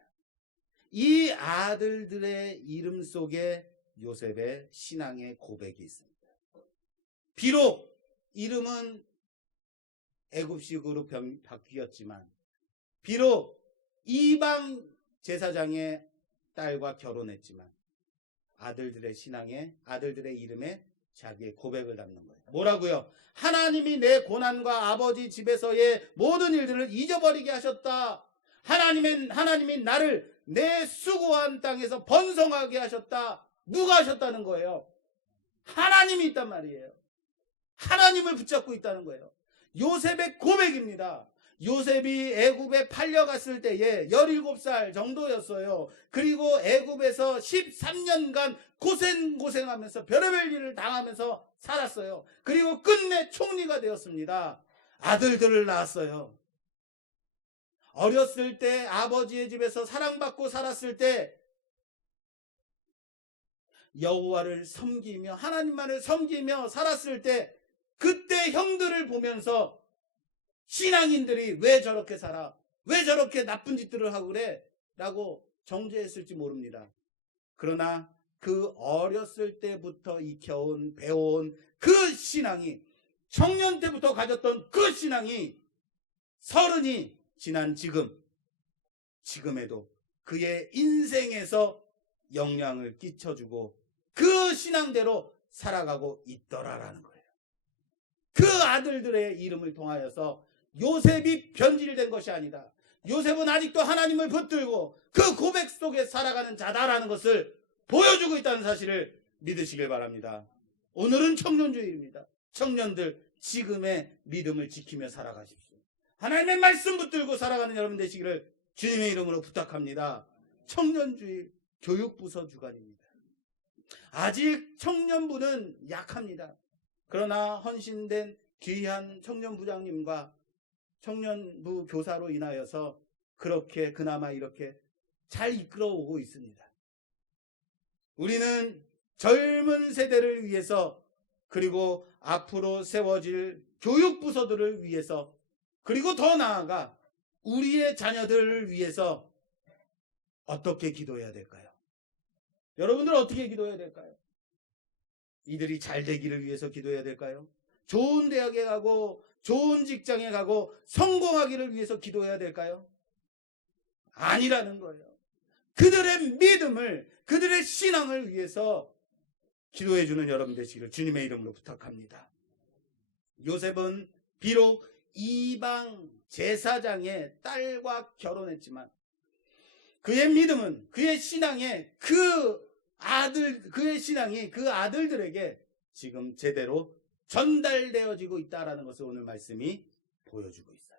이 아들들의 이름 속에 요셉의 신앙의 고백이 있습니다. 비록 이름은 애굽식으로 바뀌었지만, 비록 이방 제사장의 딸과 결혼했지만 아들들의 이름에 자기의 고백을 담는 거예요. 뭐라고요? 하나님이 내 고난과 아버지 집에서의 모든 일들을 잊어버리게 하셨다. 하나님이 나를 내 수고한 땅에서 번성하게 하셨다. 누가 하셨다는 거예요? 하나님이 있단 말이에요. 하나님을 붙잡고 있다는 거예요. 요셉의 고백입니다. 요셉이 애굽에 팔려갔을 때에 17살 정도였어요. 그리고 애굽에서 13년간 고생하면서 별의별 일을 당하면서 살았어요. 그리고 끝내 총리가 되었습니다. 아들들을 낳았어요. 어렸을 때 아버지의 집에서 사랑받고 살았을 때 여호와를 섬기며 하나님만을 섬기며 살았을 때, 그때 형들을 보면서 신앙인들이 왜 저렇게 살아? 왜 저렇게 나쁜 짓들을 하고 그래? 라고 정죄했을지 모릅니다. 그러나 그 어렸을 때부터 배워온 그 신앙이, 청년 때부터 가졌던 그 신앙이 30이 지난 지금에도 그의 인생에서 영향을 끼쳐주고 그 신앙대로 살아가고 있더라라는 거예요. 그 아들들의 이름을 통하여서 요셉이 변질된 것이 아니다. 요셉은 아직도 하나님을 붙들고 그 고백 속에 살아가는 자다라는 것을 보여주고 있다는 사실을 믿으시길 바랍니다. 오늘은 청년주일입니다. 청년들, 지금의 믿음을 지키며 살아가십시오. 하나님의 말씀 붙들고 살아가는 여러분 되시기를 주님의 이름으로 부탁합니다. 청년주일 교육부서 주간입니다. 아직 청년부는 약합니다. 그러나 헌신된 귀한 청년부장님과 청년부 교사로 인하여서 그렇게 그나마 이렇게 잘 이끌어오고 있습니다. 우리는 젊은 세대를 위해서, 그리고 앞으로 세워질 교육부서들을 위해서, 그리고 더 나아가 우리의 자녀들을 위해서 어떻게 기도해야 될까요? 여러분들 어떻게 기도해야 될까요? 이들이 잘 되기를 위해서 기도해야 될까요? 좋은 대학에 가고 좋은 직장에 가고 성공하기를 위해서 기도해야 될까요? 아니라는 거예요. 그들의 믿음을, 그들의 신앙을 위해서 기도해 주는 여러분 되시기를 주님의 이름으로 부탁합니다. 요셉은 비록 이방 제사장의 딸과 결혼했지만 그의 믿음은, 그의 신앙이 그 아들들에게 지금 제대로 전달되어지고 있다는 것을 오늘 말씀이 보여주고 있어요.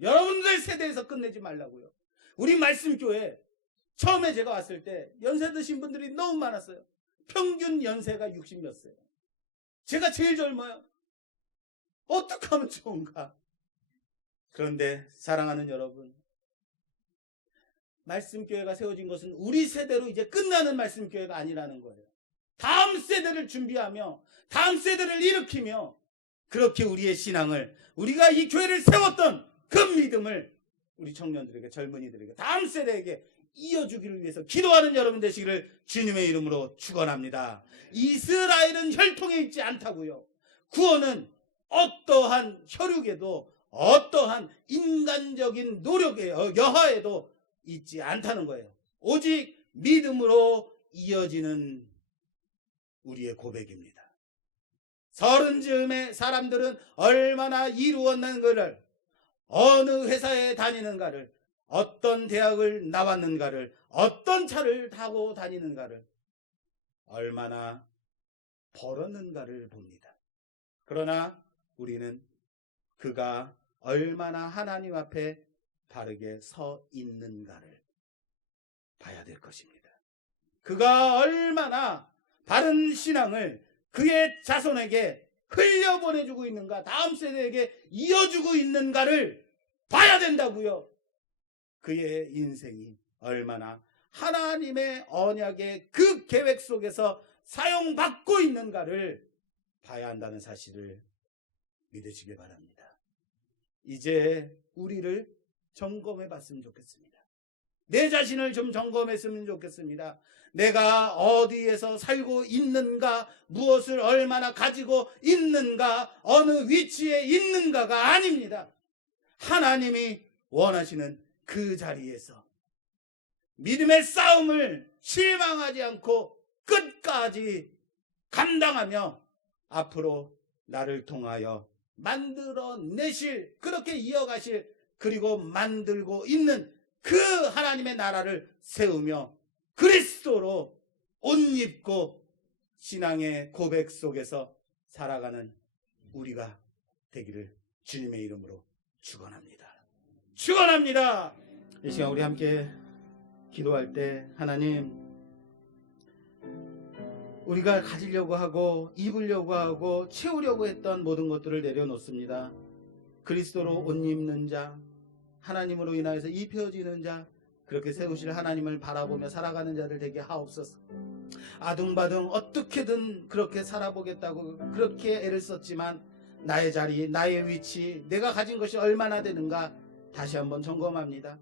여러분들 세대에서 끝내지 말라고요. 우리 말씀교회 처음에 제가 왔을 때 연세 드신 분들이 너무 많았어요. 평균 연세가 60 몇 세예요. 제가 제일 젊어요. 어떻게 하면 좋은가? 그런데 사랑하는 여러분, 말씀교회가 세워진 것은 우리 세대로 이제 끝나는 말씀교회가 아니라는 거예요. 다음 세대를 준비하며 다음 세대를 일으키며 그렇게 우리의 신앙을, 우리가 이 교회를 세웠던 그 믿음을 우리 청년들에게, 젊은이들에게, 다음 세대에게 이어주기를 위해서 기도하는 여러분 되시기를 주님의 이름으로 축원합니다. 이스라엘은 혈통에 있지 않다고요. 구원은 어떠한 혈육에도 어떠한 인간적인 노력에 여하에도 있지 않다는 거예요. 오직 믿음으로 이어지는 우리의 고백입니다. 서른쯤의 사람들은 얼마나 이루었는가를, 어느 회사에 다니는가를, 어떤 대학을 나왔는가를, 어떤 차를 타고 다니는가를, 얼마나 벌었는가를 봅니다. 그러나 우리는 그가 얼마나 하나님 앞에 바르게 서 있는가를 봐야 될 것입니다. 그가 얼마나 바른 신앙을 그의 자손에게 흘려보내주고 있는가, 다음 세대에게 이어주고 있는가를 봐야 된다고요. 그의 인생이 얼마나 하나님의 언약의 그 계획 속에서 사용받고 있는가를 봐야 한다는 사실을 믿으시기 바랍니다. 이제 우리를 점검해 봤으면 좋겠습니다. 내 자신을 좀 점검했으면 좋겠습니다. 내가 어디에서 살고 있는가, 무엇을 얼마나 가지고 있는가, 어느 위치에 있는가가 아닙니다. 하나님이 원하시는 그 자리에서 믿음의 싸움을 실망하지 않고 끝까지 감당하며 앞으로 나를 통하여 만들어내실, 그렇게 이어가실, 그리고 만들고 있는 그 하나님의 나라를 세우며 그리스도로 옷 입고 신앙의 고백 속에서 살아가는 우리가 되기를 주님의 이름으로 축원합니다. 축원합니다. 이 시간 우리 함께 기도할 때, 하나님, 우리가 가지려고 하고 입으려고 하고 채우려고 했던 모든 것들을 내려놓습니다. 그리스도로 옷 입는 자, 하나님으로 인하여서 입혀지는 자, 그렇게 세우실 하나님을 바라보며 살아가는 자들 되게 하옵소서. 아둥바둥 어떻게든 그렇게 살아보겠다고 그렇게 애를 썼지만 나의 자리, 나의 위치, 내가 가진 것이 얼마나 되는가 다시 한번 점검합니다.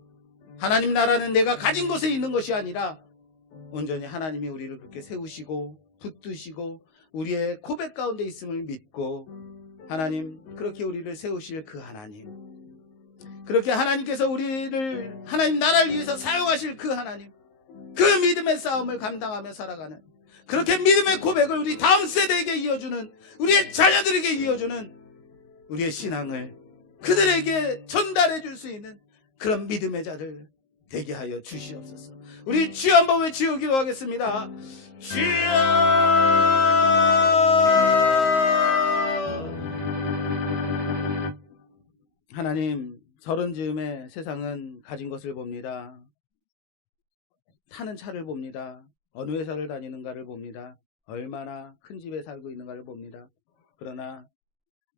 하나님 나라는 내가 가진 것에 있는 것이 아니라 온전히 하나님이 우리를 그렇게 세우시고 붙드시고 우리의 고백 가운데 있음을 믿고, 하나님 그렇게 우리를 세우실 그 하나님, 그렇게 하나님께서 우리를 하나님 나라를 위해서 사용하실 그 하나님, 그 믿음의 싸움을 감당하며 살아가는, 그렇게 믿음의 고백을 우리 다음 세대에게 이어주는, 우리의 자녀들에게 이어주는 우리의 신앙을 그들에게 전달해 줄 수 있는 그런 믿음의 자들 되게 하여 주시옵소서. 우리 주여 한번 외치고 기도하겠습니다. 주여, 하나님, 서른 즈음에 세상은 가진 것을 봅니다. 타는 차를 봅니다. 어느 회사를 다니는가를 봅니다. 얼마나 큰 집에 살고 있는가를 봅니다. 그러나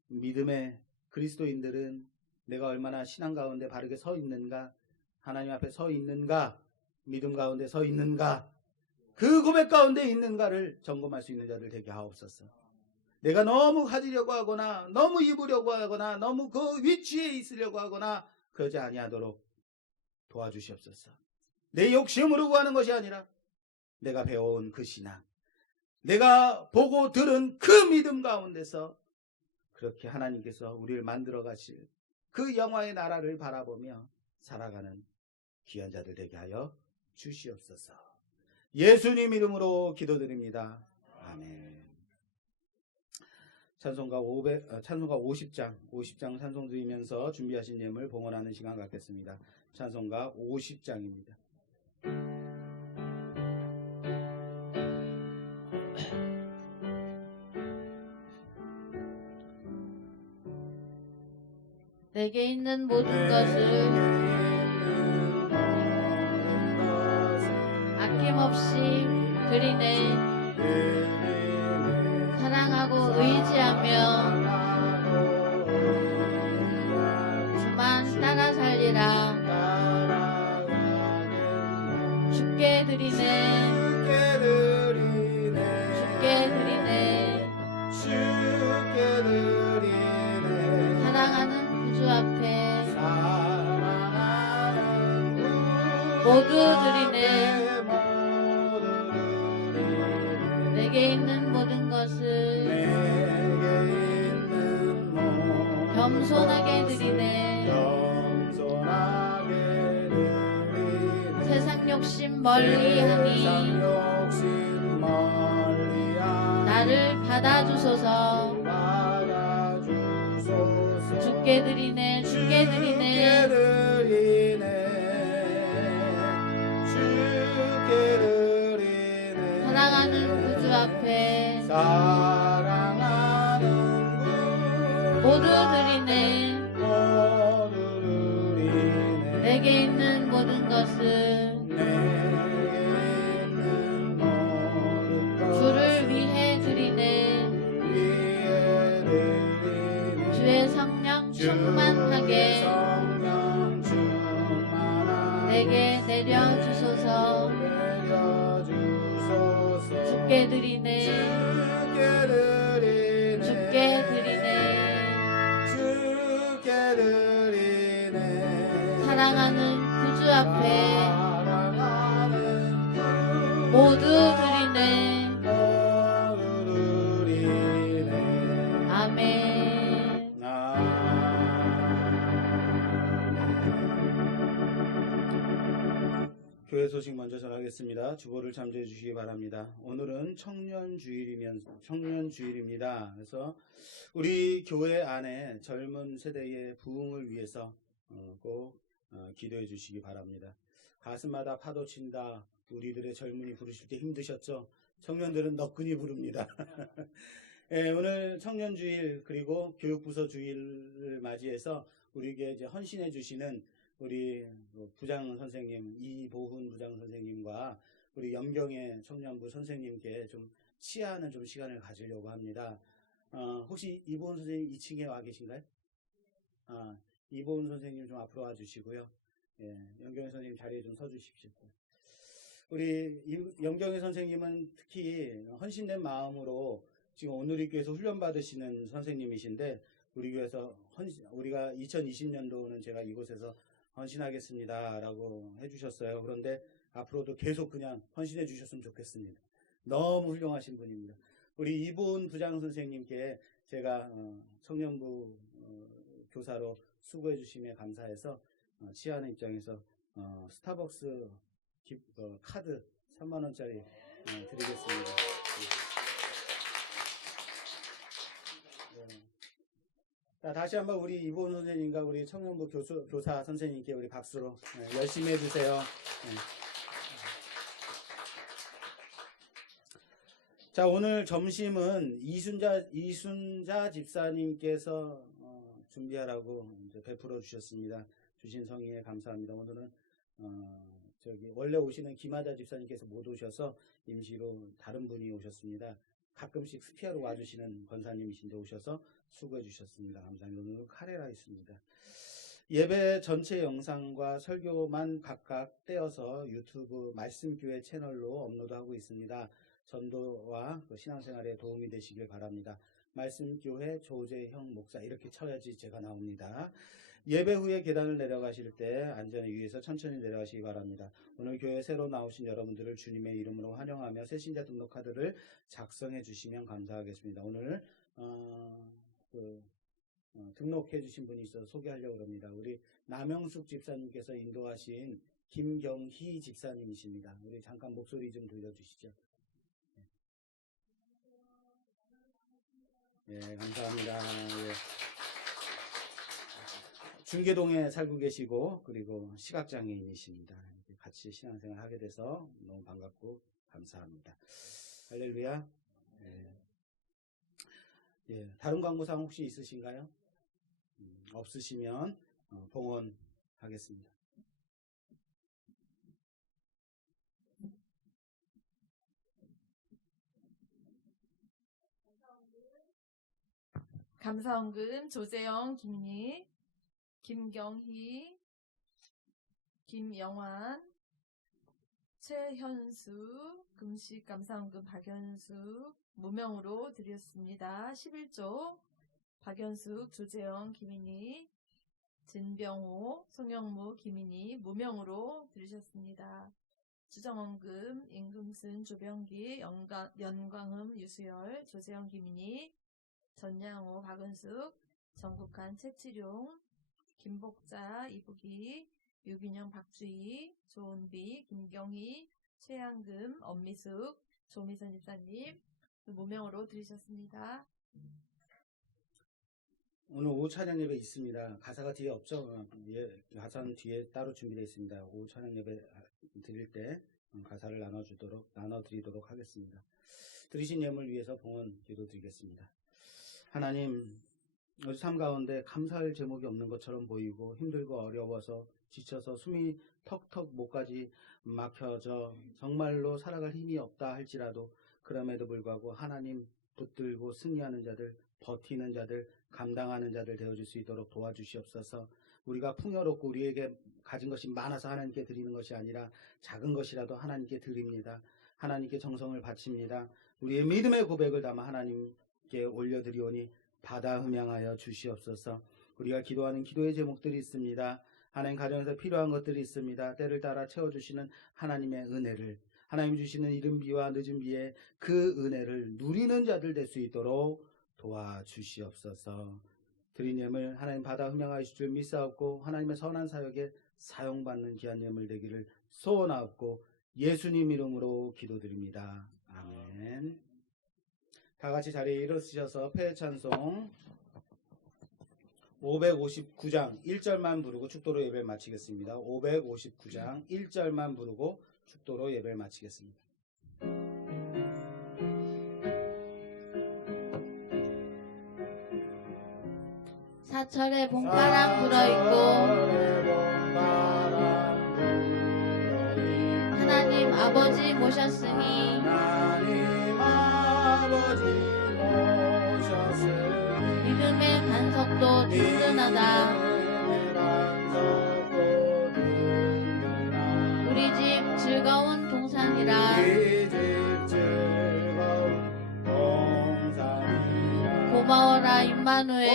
믿음의 그리스도인들은 내가 얼마나 신앙 가운데 바르게 서 있는가, 하나님 앞에 서 있는가, 믿음 가운데 서 있는가, 그 고백 가운데 있는가를 점검할 수 있는 자들 되게 하옵소서. 내가 너무 가지려고 하거나 너무 입으려고 하거나 너무 그 위치에 있으려고 하거나 그러지 아니하도록 도와주시옵소서. 내 욕심으로 구하는 것이 아니라 내가 배워온 그 신앙, 내가 보고 들은 그 믿음 가운데서 그렇게 하나님께서 우리를 만들어 가실 그 영화의 나라를 바라보며 살아가는 귀한 자들 되게 하여 주시옵소서. 예수님 이름으로 기도드립니다. 아멘. 찬송가 50장 찬송 드리면서 준비하신 예물 봉헌하는 시간 갖겠습니다. 찬송가 50장입니다. 내게 있는 모든 것을 없이 드리네. 사랑하고 의지하며 주만 따라 살리라. 주께 드리네. 주께 드리네. 사랑하는 구주 앞에 모두 드리네. 내게 있는 모든 것을 겸손하게 드리네. 세상 욕심 멀리하니 나를 받아주소서. 주께 드리네. 주께 드리네. 사랑하는 구주 앞에 모두 드리네. 내게 있는 모든 것을 주를 위해 드리네. 주의 성령 충만하게 내게 내려주소서. 주께 드리네. 주께 드리네. 사랑하는 구주 앞에 모두 드리네. 아멘. 교회 소식 먼저 전하겠습니다. 주보를 참조해 주시기 바랍니다. 오늘은 청년주일입니다. 그래서 우리 교회 안에 젊은 세대의 부흥을 위해서 꼭 기도해 주시기 바랍니다. 가슴마다 파도 친다. 우리들의 젊은이 부르실 때 힘드셨죠? 청년들은 너끈히 부릅니다. 예, 오늘 청년주일 그리고 교육부서 주일을 맞이해서 우리에게 이제 헌신해 주시는 우리 부장 선생님 이보훈 부장 선생님과 우리 염경의 청년부 선생님께 좀 치하하는 좀 시간을 가지려고 합니다. 혹시 이보훈 선생님 2층에 와 계신가요? 이보훈 선생님 좀 앞으로 와 주시고요. 예, 염경의 선생님 자리에 좀 서 주십시오. 우리 염경의 선생님은 특히 헌신된 마음으로 지금 오누리 교회에서 훈련 받으시는 선생님이신데 우리 교회에서 우리가 2020년도는 제가 이곳에서 헌신하겠습니다 라고 해주셨어요. 그런데 앞으로도 계속 그냥 헌신해 주셨으면 좋겠습니다. 너무 훌륭하신 분입니다. 우리 이보은 부장 선생님께 제가 청년부 교사로 수고해 주심에 감사해서 치하하는 입장에서 스타벅스 카드 3만원짜리 드리겠습니다. 자, 다시 한번 우리 이보은 선생님과 우리 청년부 교사 선생님께 우리 박수로 열심히 해주세요. 자, 오늘 점심은 이순자 집사님께서 준비하라고 이제 베풀어 주셨습니다. 주신 성의에 감사합니다. 오늘은 원래 오시는 김하자 집사님께서 못 오셔서 임시로 다른 분이 오셨습니다. 가끔씩 스피아로 와주시는 권사님이신데 오셔서 수고해 주셨습니다. 감사합니다. 오늘 카레라 있습니다. 예배 전체 영상과 설교만 각각 떼어서 유튜브 말씀교회 채널로 업로드하고 있습니다. 전도와 신앙생활에 도움이 되시길 바랍니다. 말씀교회 조재형 목사 이렇게 쳐야지 제가 나옵니다. 예배 후에 계단을 내려가실 때 안전에 유의해서 천천히 내려가시기 바랍니다. 오늘 교회에 새로 나오신 여러분들을 주님의 이름으로 환영하며 새신자 등록카드를 작성해 주시면 감사하겠습니다. 오늘 등록해 주신 분이 있어서 소개하려고 합니다. 우리 남영숙 집사님께서 인도하신 김경희 집사님이십니다. 우리 잠깐 목소리 좀 들려주시죠. 예, 감사합니다. 예. 중계동에 살고 계시고 그리고 시각장애인이십니다. 같이 신앙생활 하게 돼서 너무 반갑고 감사합니다. 할렐루야. 예. 예, 다른 광고사항 혹시 있으신가요? 없으시면 봉헌하겠습니다. 감사원금 조재영, 김리, 김경희, 김영환, 최현수, 금식 감사원금 박연숙, 무명으로 드렸습니다. 11조 박연숙, 조재영, 김인희, 진병호, 송영무, 김인희 무명으로 들으셨습니다. 주정원금 임금순, 조병기, 연광음, 유수열, 조재영, 김인희, 전양호, 박은숙, 정국한, 최치룡, 김복자, 이북이, 유균영, 박주희, 조은비, 김경희, 최양금, 엄미숙, 조미선 집사님 무명으로 들으셨습니다. 오늘 오후 찬양 예배 있습니다. 가사가 뒤에 없죠? 가사는 뒤에 따로 준비되어 있습니다. 오후 찬양 예배 드릴 때 가사를 나눠드리도록 하겠습니다. 들으신 예물 위해서 봉헌 기도드리겠습니다. 하나님, 우리 삶 가운데 감사할 제목이 없는 것처럼 보이고 힘들고 어려워서 지쳐서 숨이 턱턱 목까지 막혀져 정말로 살아갈 힘이 없다 할지라도 그럼에도 불구하고 하나님 붙들고 승리하는 자들, 버티는 자들, 감당하는 자들 되어줄 수 있도록 도와주시옵소서. 우리가 풍요롭고 우리에게 가진 것이 많아서 하나님께 드리는 것이 아니라 작은 것이라도 하나님께 드립니다. 하나님께 정성을 바칩니다. 우리의 믿음의 고백을 담아 하나님께 올려드리오니 받아 흠양하여 주시옵소서. 우리가 기도하는 기도의 제목들이 있습니다. 하나님 가정에서 필요한 것들이 있습니다. 때를 따라 채워주시는 하나님의 은혜를, 하나님 주시는 이른 비와 늦은 비에 그 은혜를 누리는 자들 될 수 있도록 도와주시옵소서. 드린 예물 하나님 받아 흠양하실 줄 믿사옵고 하나님의 선한 사역에 사용받는 귀한 예물 되기를 소원하옵고 예수님 이름으로 기도드립니다. 아멘. 다 같이 자리에 일어서셔서 패찬송 559장 1절만 부르고 축도로 예배를 마치겠습니다. 559장 1절만 부르고 축도로 예배를 마치겠습니다. 사철에 봄바람 불어있고 하나님 아버지 모셨으니 믿음의 반석도 든든하다. 우리 집 즐거운 동산이라. 고마워라 임마누엘.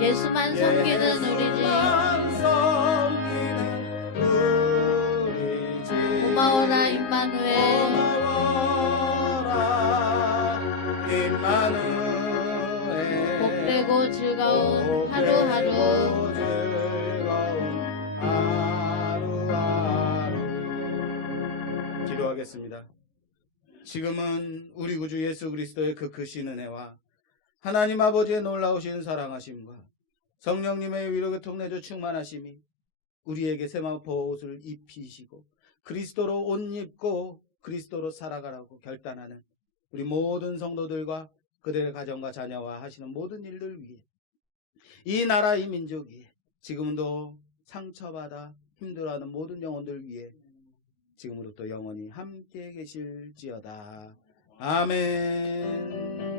예수만 섬기는 우리 집. 고마워라 임마누엘. 복되고 즐거운 하루하루. 기도하겠습니다. 지금은 우리 구주 예수 그리스도의 그 크신 은혜와 하나님 아버지의 놀라우신 사랑하심과 성령님의 위로 교통내주 충만하심이 우리에게 새마을 보옷을 입히시고 그리스도로 옷 입고 그리스도로 살아가라고 결단하는 우리 모든 성도들과 그들의 가정과 자녀와 하시는 모든 일들 위해 이 나라 이 민족 위에 지금도 상처받아 힘들어하는 모든 영혼들 위해 지금으로부터 영원히 함께 계실지어다. 아멘.